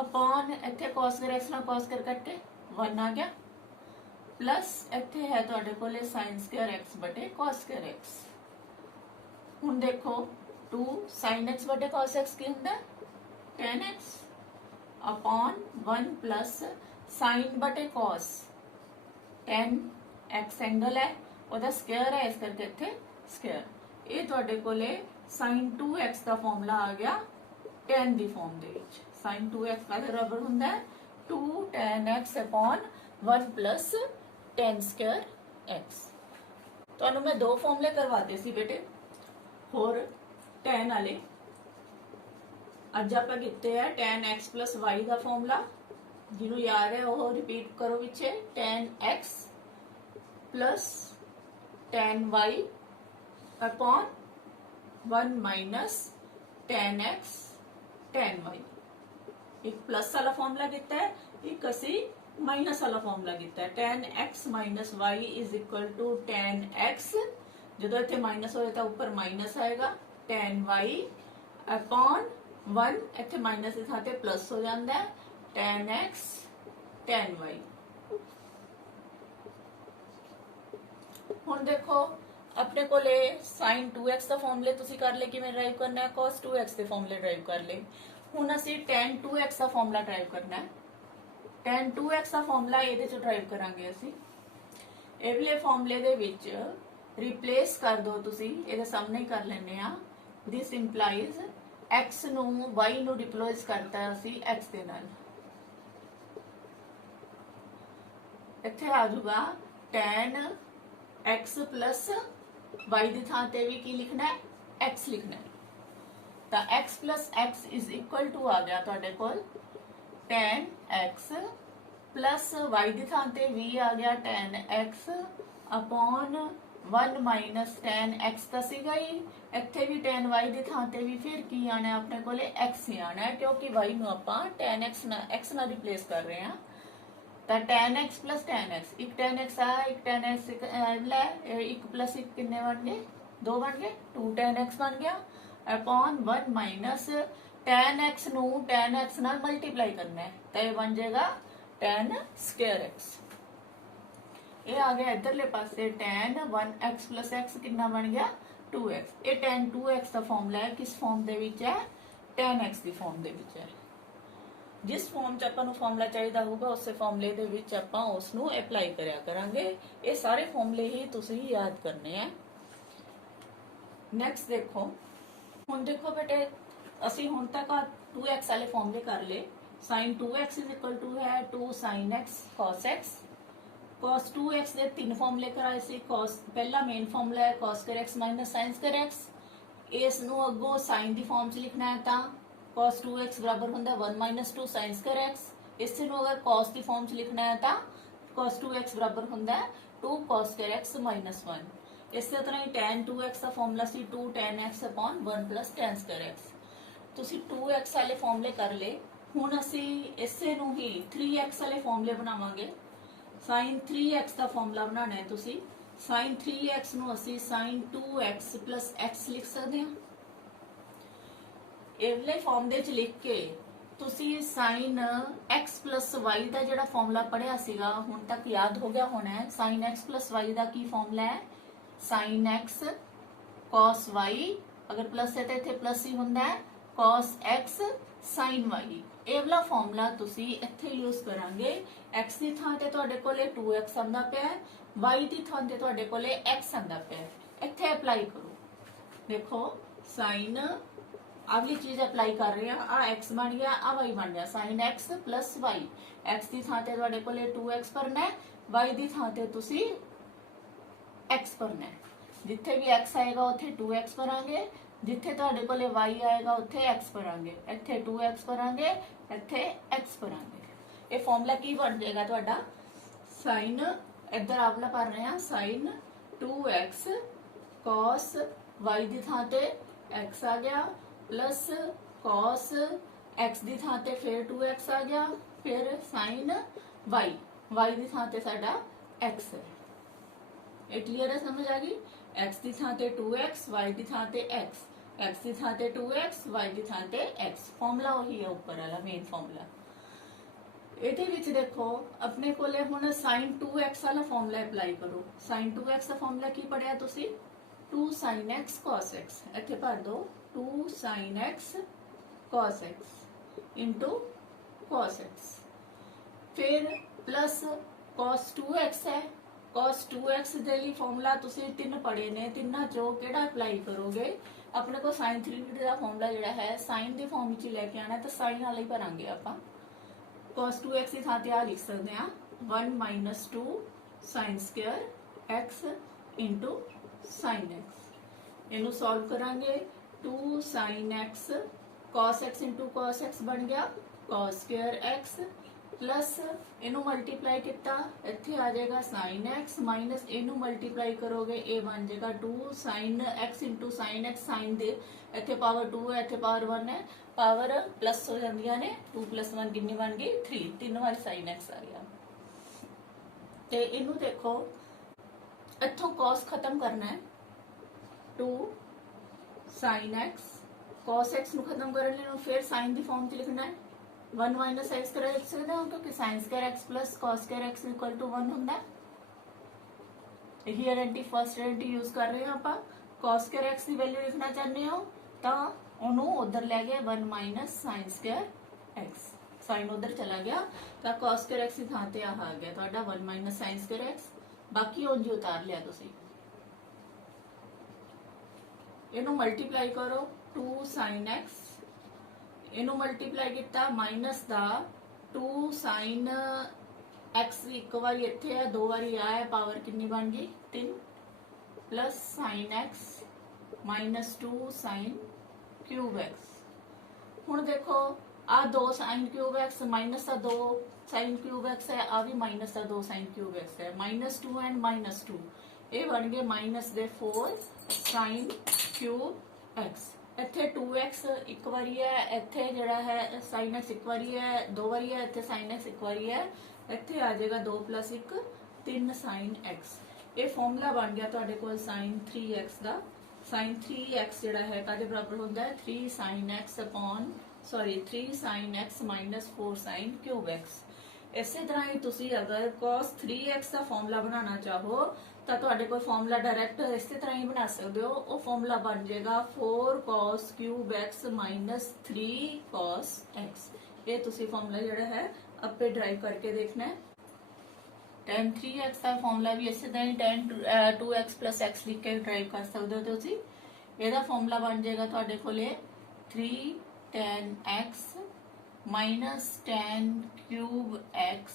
ਅਪਨ ਇੱਥੇ cos x ਨਾਲ cos ਕੱਟੇ 1 ਆ ਗਿਆ, ਪਲੱਸ ਇੱਥੇ ਹੈ ਤੁਹਾਡੇ ਕੋਲੇ sin square x ਬਟੇ cos square x। ਹੁਣ ਦੇਖੋ 2 sin x ਬਟੇ cos x ਕੀ ਹੁੰਦਾ, tan x upon 1 plus sin ਬਟੇ cos, tan x angle है ਉਹਦਾ ਸਕੁਅਰ ਹੈ ਇਸ ਕਰਕੇ ਇੱਥੇ ਸਕੁਅਰ। ਇਹ ਤੁਹਾਡੇ ਕੋਲੇ sin 2x ਦਾ ਫਾਰਮੂਲਾ ਆ ਗਿਆ tan ਦੀ ਫਾਰਮ ਦੇ ਵਿੱਚ। sin 2x ਦਾ ਬਰਾਬਰ ਹੁੰਦਾ ਹੈ 2 tan x upon 1 plus tan square x। ਤੁਹਾਨੂੰ ਮੈਂ ਦੋ ਫਾਰਮੂਲੇ ਕਰਵਾਤੇ ਸੀ ਬੇਟੇ ਹੋਰ tan ਵਾਲੇ, ਅੱਜ ਆਪਾਂ ਕੀਤੇ ਆ tan x plus y ਦਾ ਫਾਰਮੂਲਾ, ਜਿਹਨੂੰ ਯਾਦ ਹੈ ਉਹ ਰਿਪੀਟ ਕਰੋ ਪਿੱਛੇ, tan x plus tan y upon 1 minus tan x tan y। एक प्लस वाला फॉर्मूला कितना है, एक असी माइनस वाला फॉर्मूला कितना है, tan x minus y is equal to tan x, जो इतने माइनस हो जाता है ऊपर माइनस आएगा, tan y upon 1 इतने माइनस के साथ प्लस हो जाता है tan x tan y। ਹੁਣ ਦੇਖੋ ਆਪਣੇ ਕੋਲੇ sin 2x ਦਾ ਫਾਰਮੂਲੇ ਤੁਸੀਂ ਕਰ ਲੈ ਕਿਵੇਂ ਡਰਾਈਵ ਕਰਨਾ ਹੈ, cos 2x ਦੇ ਫਾਰਮੂਲੇ ਡਰਾਈਵ ਕਰ ਲੈ। ਹੁਣ ਅਸੀਂ tan 2x ਦਾ ਫਾਰਮੂਲਾ ਡਰਾਈਵ ਕਰਨਾ ਹੈ, tan 2x ਦਾ ਫਾਰਮੂਲਾ ਇਹਦੇ ਚ ਡਰਾਈਵ ਕਰਾਂਗੇ ਅਸੀਂ। ਇਹ ਵਾਲੇ ਫਾਰਮੂਲੇ ਦੇ ਵਿੱਚ ਰਿਪਲੇਸ ਕਰ ਦੋ ਤੁਸੀਂ, ਇਹਦੇ ਸਾਹਮਣੇ ਹੀ ਕਰ ਲੈਣੇ ਆ। ਦਿਸ ਇੰਪਲਾਈਜ਼ x ਨੂੰ y ਨੂੰ ਰਿਪਲੇਸ ਕਰਤਾ ਅਸੀਂ x ਦੇ ਨਾਲ, ਇੱਥੇ ਆ ਜਾਊਗਾ tan x plus y ਦੀ ਥਾਂ ਤੇ ਵੀ ਕੀ ਲਿਖਣਾ ਹੈ, x ਲਿਖਣਾ ਹੈ। ਤਾਂ x plus x is equal to ਆ ਗਿਆ ਤੁਹਾਡੇ ਕੋਲ tan x plus y ਦੀ ਥਾਂ ਤੇ ਵੀ ਆ ਗਿਆ tan x upon 1 minus tan x ਤਾਂ ਸੀਗਾ ਹੀ, ਇੱਥੇ ਵੀ tan y ਦੀ ਥਾਂ ਤੇ ਵੀ ਫਿਰ ਕੀ ਆਣਾ ਹੈ ਆਪਣੇ ਕੋਲੇ x ਹੀ ਆਣਾ ਹੈ, ਕਿਉਂਕਿ y ਨੂੰ ਆਪਾਂ tan x ਨਾਲ ਰਿਪਲੇਸ ਕਰ ਰਹੇ ਹਾਂ। ਤਾਂ tan x plus tan x, ਇੱਕ tan x ਆ ਇੱਕ tan x ਲੈ, ਇੱਕ plus ਇੱਕ ਕਿੰਨੇ ਬਣ ਗਏ, 2 ਬਣ ਗਏ, 2 tan x ਬਣ ਗਿਆ upon 1 minus tan x ਨੂੰ tan x ਨਾਲ ਮਲਟੀਪਲਾਈ ਕਰਨਾ ਹੈ, ਤਾਂ ਇਹ ਬਣ ਜਾਏਗਾ tan square x। ਇਹ ਆ ਗਿਆ ਇਧਰਲੇ ਪਾਸੇ tan 1x plus x ਕਿੰਨਾ ਬਣ ਗਿਆ 2x। ਇਹ tan 2x ਦਾ ਫਾਰਮੂਲਾ ਹੈ, ਕਿਸ ਫਾਰਮ ਦੇ ਵਿੱਚ ਹੈ, tan x ਦੀ ਫਾਰਮ ਦੇ ਵਿੱਚ ਹੈ। जिस फॉर्म च ਆਪਾਂ ਨੂੰ ਫਾਰਮੂਲਾ ਚਾਹੀਦਾ ਹੋਊਗਾ ਉਸੇ ਫਾਰਮੂਲੇ ਦੇ ਵਿੱਚ ਆਪਾਂ ਉਸ ਨੂੰ ਅਪਲਾਈ ਕਰਿਆ ਕਰਾਂਗੇ। ਇਹ ਸਾਰੇ ਫਾਰਮੂਲੇ ਹੀ ਤੁਸੀਂ ਯਾਦ ਕਰਨੇ ਆ। ਨੈਕਸਟ ਦੇਖੋ, ਹੁਣ ਦੇਖੋ ਬੇਟੇ ਅਸੀਂ ਹੁਣ ਤੱਕ 2x ਵਾਲੇ ਫਾਰਮੂਲੇ ਕਰ ਲਏ। sin 2x ਹੈ 2 sin x cos x, cos 2x ਦੇ ਤਿੰਨ ਫਾਰਮੂਲੇ ਕਰਾਏ ਸੀ। cos ਪਹਿਲਾ ਮੇਨ ਫਾਰਮੂਲਾ ਹੈ cos square x minus sin square x, ਇਸ ਨੂੰ ਅੱਗੋਂ sin ਦੀ ਫਾਰਮ 'ਚ ਲਿਖਣਾ ਹੈ ਤਾਂ cos 2x बराबर होता है 1 minus 2 sin square x। इसे अगर cos की फॉर्म च लिखना है तो cos 2x बराबर होता है 2 cos square x minus 1। ਇਸੇ ਤਰ੍ਹਾਂ ਹੀ tan 2x ਦਾ ਫਾਰਮੂਲਾ ਸੀ 2 tan x upon 1 plus tan square x। ਤੁਸੀਂ 2x ਵਾਲੇ ਫਾਰਮੂਲੇ ਕਰ ਲਏ। ਹੁਣ ਅਸੀਂ ਇਸੇ ਨੂੰ ਹੀ 3x ਵਾਲੇ ਫਾਰਮੂਲੇ ਬਣਾਵਾਂਗੇ। sin 3x ਦਾ ਫਾਰਮੂਲਾ ਬਣਾਉਣਾ ਹੈ ਤੁਸੀਂ। sin 3x ਨੂੰ ਅਸੀਂ sin 2x plus x ਲਿਖ ਸਕਦੇ ਹਾਂ। ਇਹ ਵਾਲੇ ਫਾਰਮ ਦੇ ਵਿੱਚ ਲਿਖ ਕੇ ਤੁਸੀਂ sin x plus y ਦਾ ਜਿਹੜਾ ਫਾਰਮੂਲਾ ਪੜਿਆ ਸੀਗਾ ਹੁਣ ਤੱਕ ਯਾਦ ਹੋ ਗਿਆ ਹੋਣਾ ਹੈ। sin x plus y ਦਾ ਕੀ ਫਾਰਮੂਲਾ ਹੈ? sin x cos y, ਅਗਰ ਪਲੱਸ ਹੈ ਤਾਂ ਇੱਥੇ ਪਲੱਸ ਹੀ ਹੁੰਦਾ ਹੈ, cos x sin y। ਇਹ ਵਾਲਾ ਫਾਰਮੂਲਾ ਤੁਸੀਂ ਇੱਥੇ ਯੂਜ਼ ਕਰਾਂਗੇ। x ਦੀ ਥਾਂ ਤੇ ਤੁਹਾਡੇ ਕੋਲੇ 2x ਆਉਂਦਾ ਪਿਆ ਹੈ, y ਦੀ ਥਾਂ ਤੇ ਤੁਹਾਡੇ ਕੋਲੇ x ਆਉਂਦਾ ਪਿਆ ਹੈ। ਇੱਥੇ ਅਪਲਾਈ ਕਰੋ। ਦੇਖੋ sin ਅਗਲੀ ਚੀਜ਼ ਅਪਲਾਈ ਕਰ ਰਹੇ ਆ, ਆ x ਬਣ ਗਿਆ, ਆ y ਬਣ ਗਿਆ। sin x plus y, x ਦੀ ਥਾਂ ਤੇ ਤੁਹਾਡੇ ਕੋਲੇ 2x ਭਰਨਾ ਹੈ, y ਦੀ ਥਾਂ ਤੇ ਤੁਸੀਂ x ਭਰਨਾ ਹੈ। ਜਿੱਥੇ ਵੀ x ਆਏਗਾ ਉੱਥੇ 2x ਭਰਾਂਗੇ, ਜਿੱਥੇ ਤੁਹਾਡੇ ਕੋਲੇ y ਆਏਗਾ ਉੱਥੇ x ਭਰਾਂਗੇ। ਇੱਥੇ 2x ਭਰਾਂਗੇ, ਇੱਥੇ x ਭਰਾਂਗੇ। ਇਹ ਫਾਰਮੂਲਾ ਕੀ ਬਣ ਜਾਏਗਾ ਤੁਹਾਡਾ? sin ਇੱਧਰ ਆਪਲਾ ਭਰ ਰਹੇ ਆ sin 2x cos y ਦੀ ਥਾਂ ਤੇ x ਆ ਗਿਆ प्लस cos x ਦੀ ਥਾਂ ਤੇ ਫਿਰ 2x ਆ ਗਿਆ, ਫਿਰ sin y ਦੀ ਥਾਂ ਤੇ ਸਾਡਾ x ਹੈ। ਇਹ ਕਲੀਅਰ ਹੈ? ਸਮਝ ਆ ਗਈ? x ਦੀ ਥਾਂ ਤੇ 2x, y ਦੀ ਥਾਂ ਤੇ x ਦੀ ਥਾਂ ਤੇ 2x, y ਦੀ ਥਾਂ ਤੇ x। ਫਾਰਮੂਲਾ ਉਹੀ ਹੈ ਉੱਪਰ ਵਾਲਾ ਮੇਨ ਫਾਰਮੂਲਾ। ਇਹਦੇ ਵਿੱਚ ਦੇਖੋ ਆਪਣੇ ਕੋਲੇ ਹੁਣ sin 2x ਵਾਲਾ ਫਾਰਮੂਲਾ ਅਪਲਾਈ ਕਰੋ। sin 2x ਦਾ ਫਾਰਮੂਲਾ ਕੀ ਪੜਿਆ ਤੁਸੀਂ? 2 sin x cos x। ਇੱਥੇ ਭਰ ਦੋ 2 sin x cos x into cos x, फिर प्लस cos 2x है। cos 2x ਦੇ ਲਈ ਫਾਰਮੂਲਾ ਤੁਸੀਂ ਤਿੰਨ ਪੜੇ ਨੇ, ਤਿੰਨਾਂ ਚੋਂ ਕਿਹੜਾ ਅਪਲਾਈ ਕਰੋਗੇ? ਆਪਣੇ ਕੋਲ sin 3 ਦਾ ਫਾਰਮੂਲਾ ਜਿਹੜਾ ਹੈ sin ਦੇ ਫਾਰਮ ਵਿੱਚ ਲੈ ਕੇ ਆਣਾ, ਤਾਂ sin ਵਾਲਾ ਹੀ ਭਰਾਂਗੇ ਆਪਾਂ। cos 2x ਦੀ ਥਾਂ ਤੇ ਆ ਲਿਖ ਸਕਦੇ ਹਾਂ 1 minus 2 sin square x into sin x। ਇਹਨੂੰ ਸੋਲਵ ਕਰਾਂਗੇ 2 sin x cos x into cos x ਬਣ ਗਿਆ cos square x प्लस ਇਹਨੂੰ ਮਲਟੀਪਲਾਈ ਕੀਤਾ, ਇੱਥੇ ਆ ਜਾਏਗਾ sin x ਮਾਈਨਸ ਇਹਨੂੰ ਮਲਟੀਪਲਾਈ ਕਰੋਗੇ ਇਹ ਬਣ ਜਾਏਗਾ 2 sin x into sin x। sin ਦੇ ਇੱਥੇ ਪਾਵਰ 2 ਹੈ, ਇੱਥੇ ਪਾਵਰ 1 ਹੈ, ਪਾਵਰ ਪਲੱਸ ਹੋ ਜਾਂਦੀਆਂ ਨੇ। 2 plus 1 ਕਿੰਨੀ ਬਣ ਗਈ? 3। ਤਿੰਨ ਵਾਰੀ sin x ਆ ਗਿਆ। ਤੇ ਇਹਨੂੰ ਦੇਖੋ ਇੱਥੋਂ cos ਖਤਮ ਕਰਨਾ ਹੈ 2 sin x cos x ਨੂੰ ਖਤਮ ਕਰਨ ਲਈ ਫਿਰ sin ਦੀ ਫਾਰਮ 'ਚ ਲਿਖਣਾ ਹੈ 1 minus x ਕਰ ਲਿਖ ਸਕਦੇ ਹੋ, ਕਿਉਂਕਿ sin square x plus cos square x equal to 1 ਹੁੰਦਾ ਹੈ। ਇਹੀ ਆਇਡੈਂਟੀ ਫਸਟ ਆਇਡੈਂਟੀ ਯੂਜ਼ ਕਰ ਰਹੇ ਹਾਂ ਆਪਾਂ। cos square x ਦੀ ਵੈਲਿਊ ਲਿਖਣਾ ਚਾਹੁੰਦੇ ਹੋ ਤਾਂ ਉਹਨੂੰ ਉਧਰ ਲੈ ਗਏ 1 minus sin square x। sin ਉਧਰ ਚਲਾ ਗਿਆ ਤਾਂ cos square x ਦੀ ਥਾਂ ਤੇ ਆ ਗਿਆ ਤੁਹਾਡਾ 1 minus sin square x। ਬਾਕੀ ਉਂਝ ਉਤਾਰ ਲਿਆ ਤੁਸੀਂ। ਇਹਨੂੰ ਮਲਟੀਪਲਾਈ ਕਰੋ 2 sin x, ਇਹਨੂੰ ਮਲਟੀਪਲਾਈ ਕੀਤਾ ਮਾਈਨਸ ਦਾ 2 sin x ਇੱਕ ਵਾਰੀ ਇੱਥੇ ਹੈ, ਦੋ ਵਾਰੀ ਆ ਹੈ, ਪਾਵਰ ਕਿੰਨੀ ਬਣ ਗਈ? 3 plus sin x minus 2 sin cube x। ਹੁਣ ਦੇਖੋ ਆ 2 sin cube x ਮਾਈਨਸ ਦਾ 2 sin cube x ਹੈ, ਆ ਵੀ ਮਾਈਨਸ ਦਾ 2 sin cube x ਹੈ। ਮਾਈਨਸ 2 ਐਂਡ ਮਾਈਨਸ 2 ਇਹ ਬਣ ਗਏ ਮਾਈਨਸ ਦੇ 4 sin cube x। ਇੱਥੇ 2x ਇੱਕ ਵਾਰੀ ਹੈ, ਇੱਥੇ ਜਿਹੜਾ ਹੈ sin x ਇੱਕ ਵਾਰੀ ਹੈ, ਦੋ ਵਾਰੀ ਹੈ, ਇੱਥੇ sin x ਇੱਕ ਵਾਰੀ ਹੈ, ਇੱਥੇ ਆ ਜਾਏਗਾ 2 plus 1 3 sin x। ਇਹ ਫਾਰਮੂਲਾ ਬਣ ਗਿਆ ਤੁਹਾਡੇ ਕੋਲ sin 3x ਦਾ। sin 3x ਜਿਹੜਾ ਹੈ ਕਾਹਦੇ ਬਰਾਬਰ ਹੁੰਦਾ ਹੈ? 3 sin x minus 4 sin cube x। ਇਸੇ ਤਰ੍ਹਾਂ ਹੀ ਤੁਸੀਂ ਅਗਰ cos 3x ਦਾ ਫਾਰਮੂਲਾ ਬਣਾਉਣਾ ਚਾਹੋ ਤਾਂ ਤੁਹਾਡੇ ਕੋਲ ਫਾਰਮੂਲਾ ਡਾਇਰੈਕਟ ਇਸੇ ਤਰ੍ਹਾਂ ਹੀ ਬਣਾ ਸਕਦੇ ਹੋ। ਉਹ ਫਾਰਮੂਲਾ ਬਣ ਜਾਏਗਾ 4 cos cube x minus 3 cos x। ਇਹ ਤੁਸੀਂ ਫਾਰਮੂਲਾ ਜਿਹੜਾ ਹੈ ਆਪੇ ਡਰਾਈਵ ਕਰਕੇ ਦੇਖਣਾ ਹੈ। tan 3x ਦਾ ਫਾਰਮੂਲਾ ਵੀ ਇਸੇ ਤਰ੍ਹਾਂ ਹੀ tan 2x plus x ਲਿਖ ਕੇ ਡਰਾਈਵ ਕਰ ਸਕਦੇ ਹੋ ਤੁਸੀਂ। ਇਹਦਾ ਫਾਰਮੂਲਾ ਬਣ ਜਾਏਗਾ ਤੁਹਾਡੇ ਕੋਲੇ 3 tan x minus tan cube x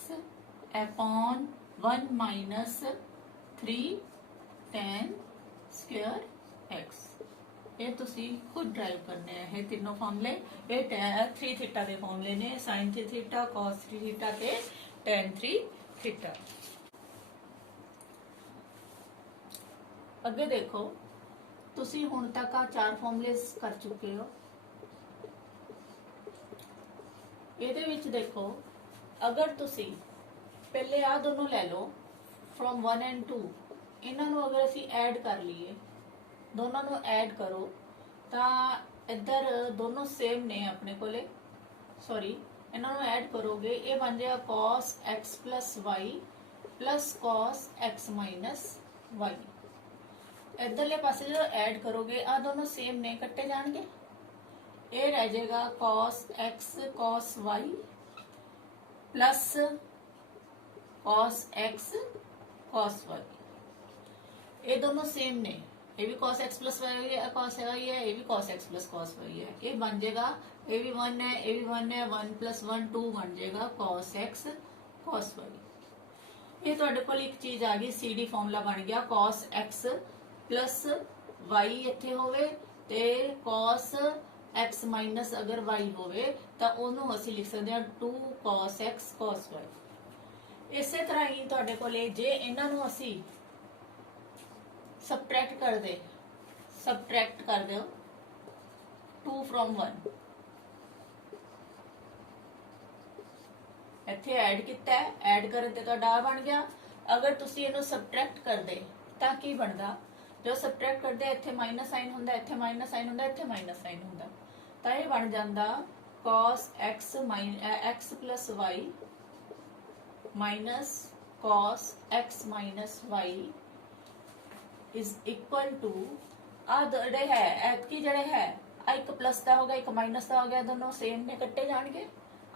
upon 1 minus 3 tan square x। ਇਹ ਤੁਸੀਂ ਖੁਦ ਡਰਾਈਵ ਕਰਨੇ ਆ ਇਹ ਤਿੰਨੋਂ ਫਾਰਮੂਲੇ। ਇਹ 3 ਥੀਟਾ ਦੇ ਫਾਰਮੂਲੇ ਨੇ, sin 3 ਥੀਟਾ, cos 3 ਥੀਟਾ ਤੇ tan 3 ਥੀਟਾ। ਅੱਗੇ ਦੇਖੋ, ਤੁਸੀਂ ਹੁਣ ਤੱਕ ਆ 4 ਫਾਰਮੂਲੇਸ ਕਰ ਚੁੱਕੇ ਹੋ। ਇਹਦੇ ਵਿੱਚ ਦੇਖੋ, ਅਗਰ ਤੁਸੀਂ ਪਹਿਲੇ ਆ ਦੋਨੋਂ ਲੈ ਲਓ ਫਰੋਮ 1 ਐਂਡ 2, ਇਹਨਾਂ ਨੂੰ ਅਗਰ ਅਸੀਂ ਐਡ ਕਰ ਲਈਏ, ਦੋਨਾਂ ਨੂੰ ਐਡ ਕਰੋ ਤਾਂ ਇੱਧਰ ਦੋਨੋਂ ਸੇਮ ਨੇ ਆਪਣੇ ਕੋਲੇ, ਸੌਰੀ ਇਹਨਾਂ ਨੂੰ ਐਡ ਕਰੋਗੇ ਇਹ ਬਣ ਜਾਏਗਾ cos x plus y plus cos x minus y। ਇੱਧਰਲੇ ਪਾਸੇ ਜਦੋਂ ਐਡ ਕਰੋਗੇ ਆ ਦੋਨੋਂ ਸੇਮ ਨੇ, ਕੱਟੇ ਜਾਣਗੇ, ਇਹ ਰਹਿ ਜਾਏਗਾ cos x cos y plus cos x cos y। ये दोनों सेम ने, ये भी cos x plus y है, cos y है, ये भी cos x plus cos y है। ये बन जाएगा, ये भी 1 है, ये भी 1 है, 1 plus 1 2 बन जाएगा cos x cos y। ये ਤੁਹਾਡੇ ਕੋਲ ਇੱਕ ਚੀਜ਼ ਆ ਗਈ, CD ਫਾਰਮੂਲਾ ਬਣ ਗਿਆ, cos x plus y ਇੱਥੇ ਹੋਵੇ ਤੇ cos x minus ਅਗਰ y ਹੋਵੇ ਤਾਂ ਉਹਨੂੰ ਅਸੀਂ ਲਿਖ ਸਕਦੇ ਹਾਂ 2 cos x cos y। ਇਸੇ ਤਰ੍ਹਾਂ ਹੀ ਤੁਹਾਡੇ ਕੋਲੇ ਜੇ ਇਹਨਾਂ ਨੂੰ ਅਸੀਂ सबट्रैक्ट कर दे, सबट्रैक्ट कर दो 2 from 1, ਇੱਥੇ ਐਡ ਕੀਤਾ ਹੈ, ਐਡ ਕਰਨ ਤੇ ਤੁਹਾਡਾ ਆ ਬਣ ਗਿਆ। ਅਗਰ ਤੁਸੀਂ ਇਹਨੂੰ सबट्रैक्ट ਕਰਦੇ ਤਾਂ ਕੀ ਬਣਦਾ, ਜੋ सबट्रैक्ट ਕਰਦੇ ਇੱਥੇ ਮਾਈਨਸ ਸਾਈਨ ਹੁੰਦਾ, ਇੱਥੇ ਮਾਈਨਸ ਸਾਈਨ ਹੁੰਦਾ, ਇੱਥੇ ਮਾਈਨਸ ਸਾਈਨ ਹੁੰਦਾ, ਤਾਂ ਇਹ ਬਣ ਜਾਂਦਾ cos x x plus y minus cos x minus y is equal to ਆ ਜਿਹੜੇ ਹੈ ਐਤਕੀ ਜਿਹੜੇ ਹੈ ਆ ਇੱਕ ਪਲੱਸ ਦਾ ਹੋ ਗਿਆ, ਇੱਕ ਮਾਈਨਸ ਦਾ ਹੋ ਗਿਆ, ਦੋਨੋਂ ਸੇਮ ਨੇ, ਕੱਟੇ ਜਾਣਗੇ,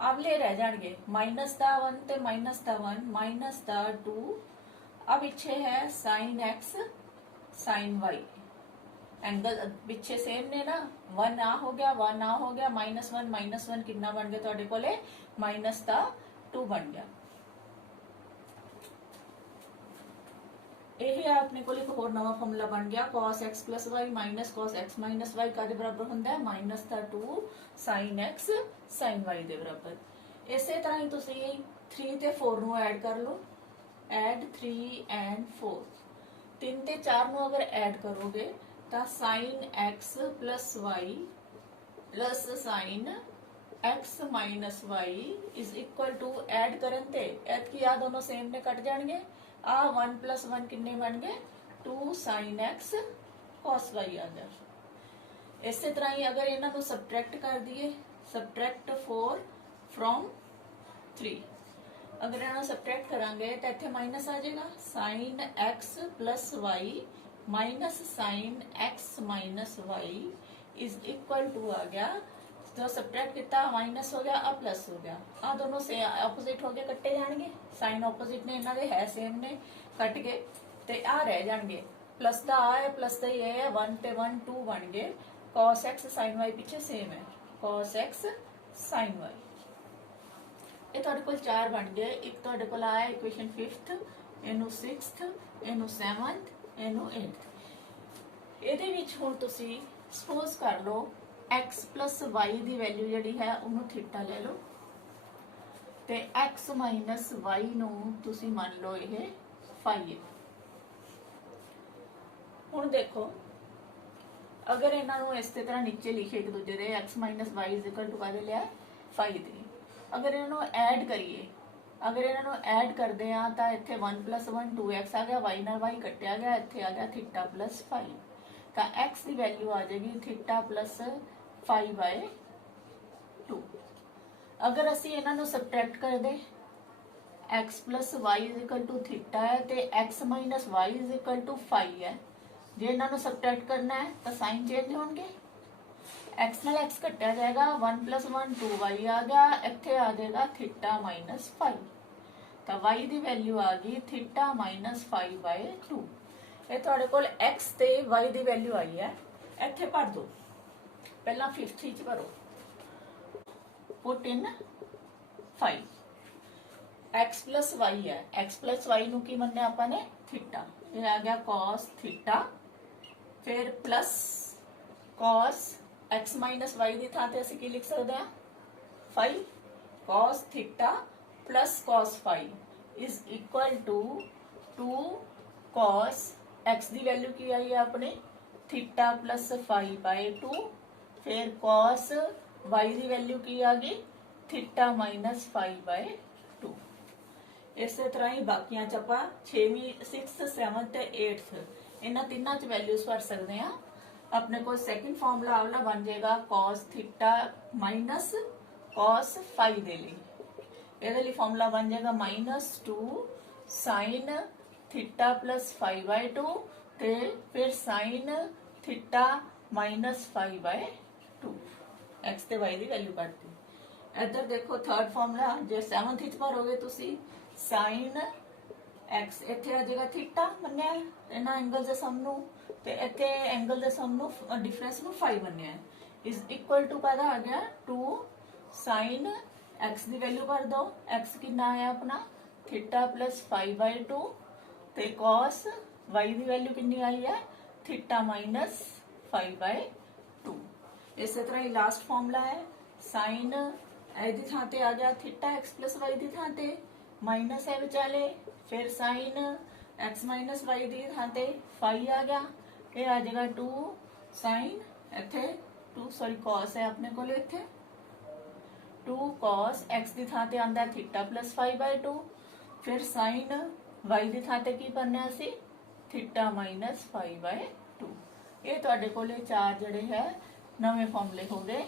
ਆਵਲੇ ਰਹਿ ਜਾਣਗੇ, ਮਾਈਨਸ ਦਾ 1 ਤੇ ਮਾਈਨਸ ਦਾ 1, ਮਾਈਨਸ ਦਾ 2, ਆ ਪਿੱਛੇ ਹੈ sin x sin y, angle ਪਿੱਛੇ ਸੇਮ ਨੇ ਨਾ, 1 ਆ ਹੋ ਗਿਆ, 1 ਆ ਹੋ ਗਿਆ, -1 ਕਿੰਨਾ ਬਣ ਗਿਆ ਤੁਹਾਡੇ ਕੋਲੇ, ਮਾਈਨਸ ਦਾ 2 ਬਣ ਗਿਆ। ਇਹ ਆਪਣੇ ਕੋਲ ਇੱਕ ਹੋਰ ਨਵਾਂ ਫਾਰਮੂਲਾ ਬਣ ਗਿਆ, cos x plus y minus cos x minus y ਕਾਦੇ ਬਰਾਬਰ ਹੁੰਦਾ ਹੈ, ਮਾਈਨਸ ਦਾ 2 sin x sin y ਦੇ ਬਰਾਬਰ। ਇਸੇ ਤਰ੍ਹਾਂ ਹੀ ਤੁਸੀਂ 3 ਤੇ 4 ਨੂੰ ਐਡ ਕਰ ਲਓ, ਐਡ 3 and 4, 3 ਤੇ 4 ਨੂੰ ਅਗਰ ਐਡ ਕਰੋਗੇ ਤਾਂ sin x plus y plus sin x minus y is equal to, add ਕਰਨ ਤੇ ਐਤਕੀ ਆ ਦੋਨੋਂ ਸੇਮ ਨੇ, ਕੱਟ ਜਾਣਗੇ, आ 1 plus 1 किन्ने बन गए 2 sin x cos y आ गया। इसी तरह ही अगर इन्हां नूं सबट्रैक्ट कर दिए, सबट्रैक्ट 4 from 3, अगर इन्हां नूं सबट्रैक्ट करांगे तो इत्थे माइनस आ जाएगा, sin x plus y minus sin x minus y is equal to आ गया, जो सबट्रैक्ट किया माइनस हो गया, आ प्लस हो गया, आ दोनों से ऑपोजिट हो गए, कट्टे जाएंगे, साइन ऑपोजिट ने, इन्हां दे है सेम ने, कट गए ते आ रह जाएंगे, प्लस दा आ है, प्लस दा ये है, 1 ते 1 2 बन गए, cos x sin y पीछे सेम है, cos x sin y। ये तुहाडे कोल 4 बन गए, एक तुहाडे कोल आया इक्वेशन 5th, इनू 6th, इनू 7th, इनू 8th। ਇਹਦੇ ਵਿੱਚ ਹੁਣ ਤੁਸੀਂ ਸਪੋਜ਼ ਕਰ ਲਓ x plus y ਦੀ ਵੈਲਿਊ ਜਿਹੜੀ ਹੈ ਉਹਨੂੰ ਥੀਟਾ ਲੈ ਲਓ ਤੇ x minus y ਨੂੰ ਤੁਸੀਂ ਮੰਨ ਲਓ ਇਹ phi ਹੈ। ਹੁਣ ਦੇਖੋ ਅਗਰ ਇਹਨਾਂ ਨੂੰ ਇਸ ਤਰ੍ਹਾਂ ਨੀਚੇ ਲਿਖੇ ਇੱਕ ਦੂਜੇ ਦੇ x minus y is equal to ਕਾਹਦੇ ਲਿਆ phi ਦੇ, ਅਗਰ ਇਹਨਾਂ ਨੂੰ ਐਡ ਕਰੀਏ, ਅਗਰ ਇਹਨਾਂ ਨੂੰ ਐਡ ਕਰਦੇ ਆ ਤਾਂ ਇੱਥੇ 1 plus 1 2x ਆ ਗਿਆ, y ਨਾਲ y ਕੱਟਿਆ ਗਿਆ, ਇੱਥੇ ਆ ਗਿਆ ਥੀਟਾ plus phi, ਤਾਂ x ਦੀ ਵੈਲਿਊ ਆ ਜਾਏਗੀ ਥੀਟਾ plus phi by 2। अगर असी इन्हों सबट्रैक्ट कर दे, x plus y is equal to theta है ते x minus y is equal to phi है, जे इन्हों सबट्रैक्ट करना है तो साइन चेंज होंगे, x नाल x कटिया जाएगा, 1 plus 1 2y आ गया, इत्थे आ जाएगा थीटा minus phi, तो y की वैल्यू आ गई थीटा minus phi by 2। ये तुहाडे कोल x ते y की वैल्यू आई है, इत्थे भर दो, पहला 5th च भरो, put in 5, x plus y है, x plus y नूं की मन्ने आपां ने थीटा, ये आ गया cos थीटा, फिर plus cos x minus y दी थां ते असीं की लिख सकदे हां phi, cos theta plus cos phi is equal to 2 cos x the value ਕੀ ਆਈ ਹੈ ਆਪਣੇ ਥੀਟਾ ਪਲਸ 5/2 ਫਿਰ cos y ਦੀ ਵੈਲਿਊ ਕੀ ਆ ਗਈ ਥੀਟਾ ਮਾਈਨਸ 5/2। ਇਸੇ ਤਰ੍ਹਾਂ ਹੀ ਬਾਕੀਆਂ ਚ ਆਪਾਂ 6ਵੀਂ 6th 7th ਤੇ 8th ਇਹਨਾਂ ਤਿੰਨਾਂ ਚ ਵੈਲਿਊਜ਼ ਭਰ ਸਕਦੇ ਆ। ਆਪਣੇ ਕੋਲ ਸੈਕਿੰਡ ਫਾਰਮੂਲਾ ਵਾਲਾ ਬਣ ਜਾਏਗਾ cos theta minus cos phi ਦੇ ਲਈ। ਇਹਦੇ ਲਈ ਫਾਰਮੂਲਾ ਬਣ ਜਾਏਗਾ -2 sin ਥੀਟਾ ਪਲਸ 5/2 ਤੇ ਫਿਰ sin ਥੀਟਾ ਮਾਈਨਸ 5/2 x ਤੇ y ਦੀ ਵੈਲਿਊ ਕੱਢਤੀ। ਇੱਧਰ ਦੇਖੋ ਥਰਡ ਫਾਰਮੂਲਾ ਜੇ 7th ਵਿੱਚ ਭਰੋਗੇ ਤੁਸੀਂ sin x ਇੱਥੇ ਆ ਜਾਏਗਾ ਥੀਟਾ ਮੰਨਿਆ ਇਹਨਾਂ ਐਂਗਲ ਦੇ ਸਮ ਨੂੰ ਤੇ ਇੱਥੇ ਐਂਗਲ ਦੇ ਸਮ ਨੂੰ ਡਿਫਰੈਂਸ ਨੂੰ 5 ਮੰਨਿਆ ਇਜ਼ ਇਕੁਅਲ ਟੂ ਕਾਹਦਾ ਆ ਗਿਆ 2 sin x ਦੀ ਵੈਲਿਊ ਭਰ ਦੋ x ਕਿੰਨਾ ਆਇਆ ਆਪਣਾ ਥੀਟਾ ਪਲਸ 5/2 ਤੇ cos y ਦੀ ਵੈਲਿਊ ਕਿੰਨੀ ਆਈ ਹੈ ਥੀਟਾ ਮਾਈਨਸ 5/2। ਇਸੇ ਤਰ੍ਹਾਂ ਹੀ ਲਾਸਟ ਫਾਰਮੂਲਾ ਹੈ sin ਇਹਦੀ ਥਾਂ ਤੇ ਆ ਗਿਆ ਥੀਟਾ x ਪਲਸ y ਦੀ ਥਾਂ ਤੇ ਮਾਈਨਸ ਹੈ ਵਿਚਾਲੇ ਫਿਰ sin x ਮਾਈਨਸ y ਦੀ ਥਾਂ ਤੇ phi ਆ ਗਿਆ ਇਹ ਆ ਜਾਏਗਾ 2 sin ਇੱਥੇ 2 ਸੌਰੀ cos ਹੈ ਆਪਣੇ ਕੋਲ ਇੱਥੇ 2 cos x ਦੀ ਥਾਂ ਤੇ ਆਂਦਾ ਥੀਟਾ ਪਲਸ 5/2 ਫਿਰ sin y ਦੀ ਥਾਂ ਤੇ ਕੀ ਬਣਿਆ ਸੀ ਥੀਟਾ ਮਾਈਨਸ 5/2। ਇਹ ਤੁਹਾਡੇ ਕੋਲੇ ਚਾਰ ਜਿਹੜੇ ਹੈ ਨਵੇਂ ਫਾਰਮੂਲੇ ਹੋ ਗਏ।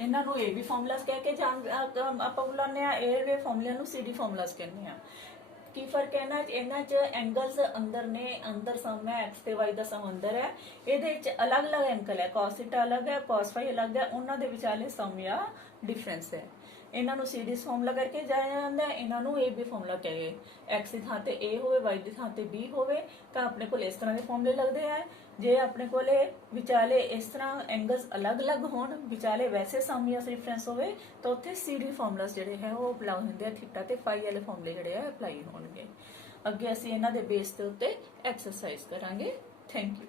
ਇਹਨਾਂ ਨੂੰ ਇਹ ਵੀ ਫਾਰਮੂਲਾਸ ਕਹਿ ਕੇ ਆਪਾਂ ਬੁਲਾਉਂਦੇ ਆ ਇਹ ਵੀ ਫਾਰਮੂਲਿਆਂ ਨੂੰ CD ਫਾਰਮੂਲਾਸ ਕਹਿੰਦੇ ਆ। ਕੀ ਫਰਕ ਹੈ ਇਹਨਾਂ ਚ ਐਂਗਲਸ ਅੰਦਰ ਨੇ ਅੰਦਰ ਸਮ ਹੈ x ਤੇ y ਦਾ ਸਮ ਅੰਦਰ ਹੈ ਇਹਦੇ ਵਿੱਚ ਅਲੱਗ-ਅਲੱਗ ਐਂਗਲ ਹੈ cos ਥੀਟਾ ਅਲੱਗ ਹੈ cos phi ਅਲੱਗ ਹੈ ਉਹਨਾਂ ਦੇ ਵਿਚਾਲੇ ਸਮ ਜਾਂ ਡਿਫਰੈਂਸ ਹੈ। ਇਹਨਾਂ ਨੂੰ ਸੀਰੀਜ਼ ਫਾਰਮੂਲਾ ਕਰਕੇ ਜਾਣਿਆ ਜਾਂਦਾ ਹੈ ਇਹਨਾਂ ਨੂੰ AB ਫਾਰਮੂਲਾ ਕਹੇ x ਦੀ ਥਾਂ ਤੇ A ਹੋਵੇ y ਦੀ ਥਾਂ ਤੇ B ਹੋਵੇ ਤਾਂ ਆਪਣੇ ਕੋਲ ਇਸ ਤਰ੍ਹਾਂ ਦੇ ਫਾਰਮੂਲੇ ਲੱਗਦੇ ਆ। ਜੇ ਆਪਣੇ ਕੋਲੇ ਵਿਚਾਲੇ ਇਸ ਤਰ੍ਹਾਂ ਐਂਗਲਸ ਅਲੱਗ-ਅਲੱਗ ਹੋਣ ਵਿਚਾਲੇ ਵੈਸੇ ਸਮ ਜਾਂ ਡਿਫਰੈਂਸ ਹੋਵੇ ਤਾਂ ਉੱਥੇ CD ਫਾਰਮੂਲਾਸ ਜਿਹੜੇ ਹੈ ਉਹ ਅਪਲਾਈ ਹੁੰਦੇ ਆ ਥੀਟਾ ਤੇ phi ਵਾਲੇ ਫਾਰਮੂਲੇ ਜਿਹੜੇ ਆ ਅਪਲਾਈ ਹੋਣਗੇ। ਅੱਗੇ ਅਸੀਂ ਇਹਨਾਂ ਦੇ ਬੇਸ ਦੇ ਉੱਤੇ ਐਕਸਰਸਾਈਜ਼ ਕਰਾਂਗੇ। Thank you.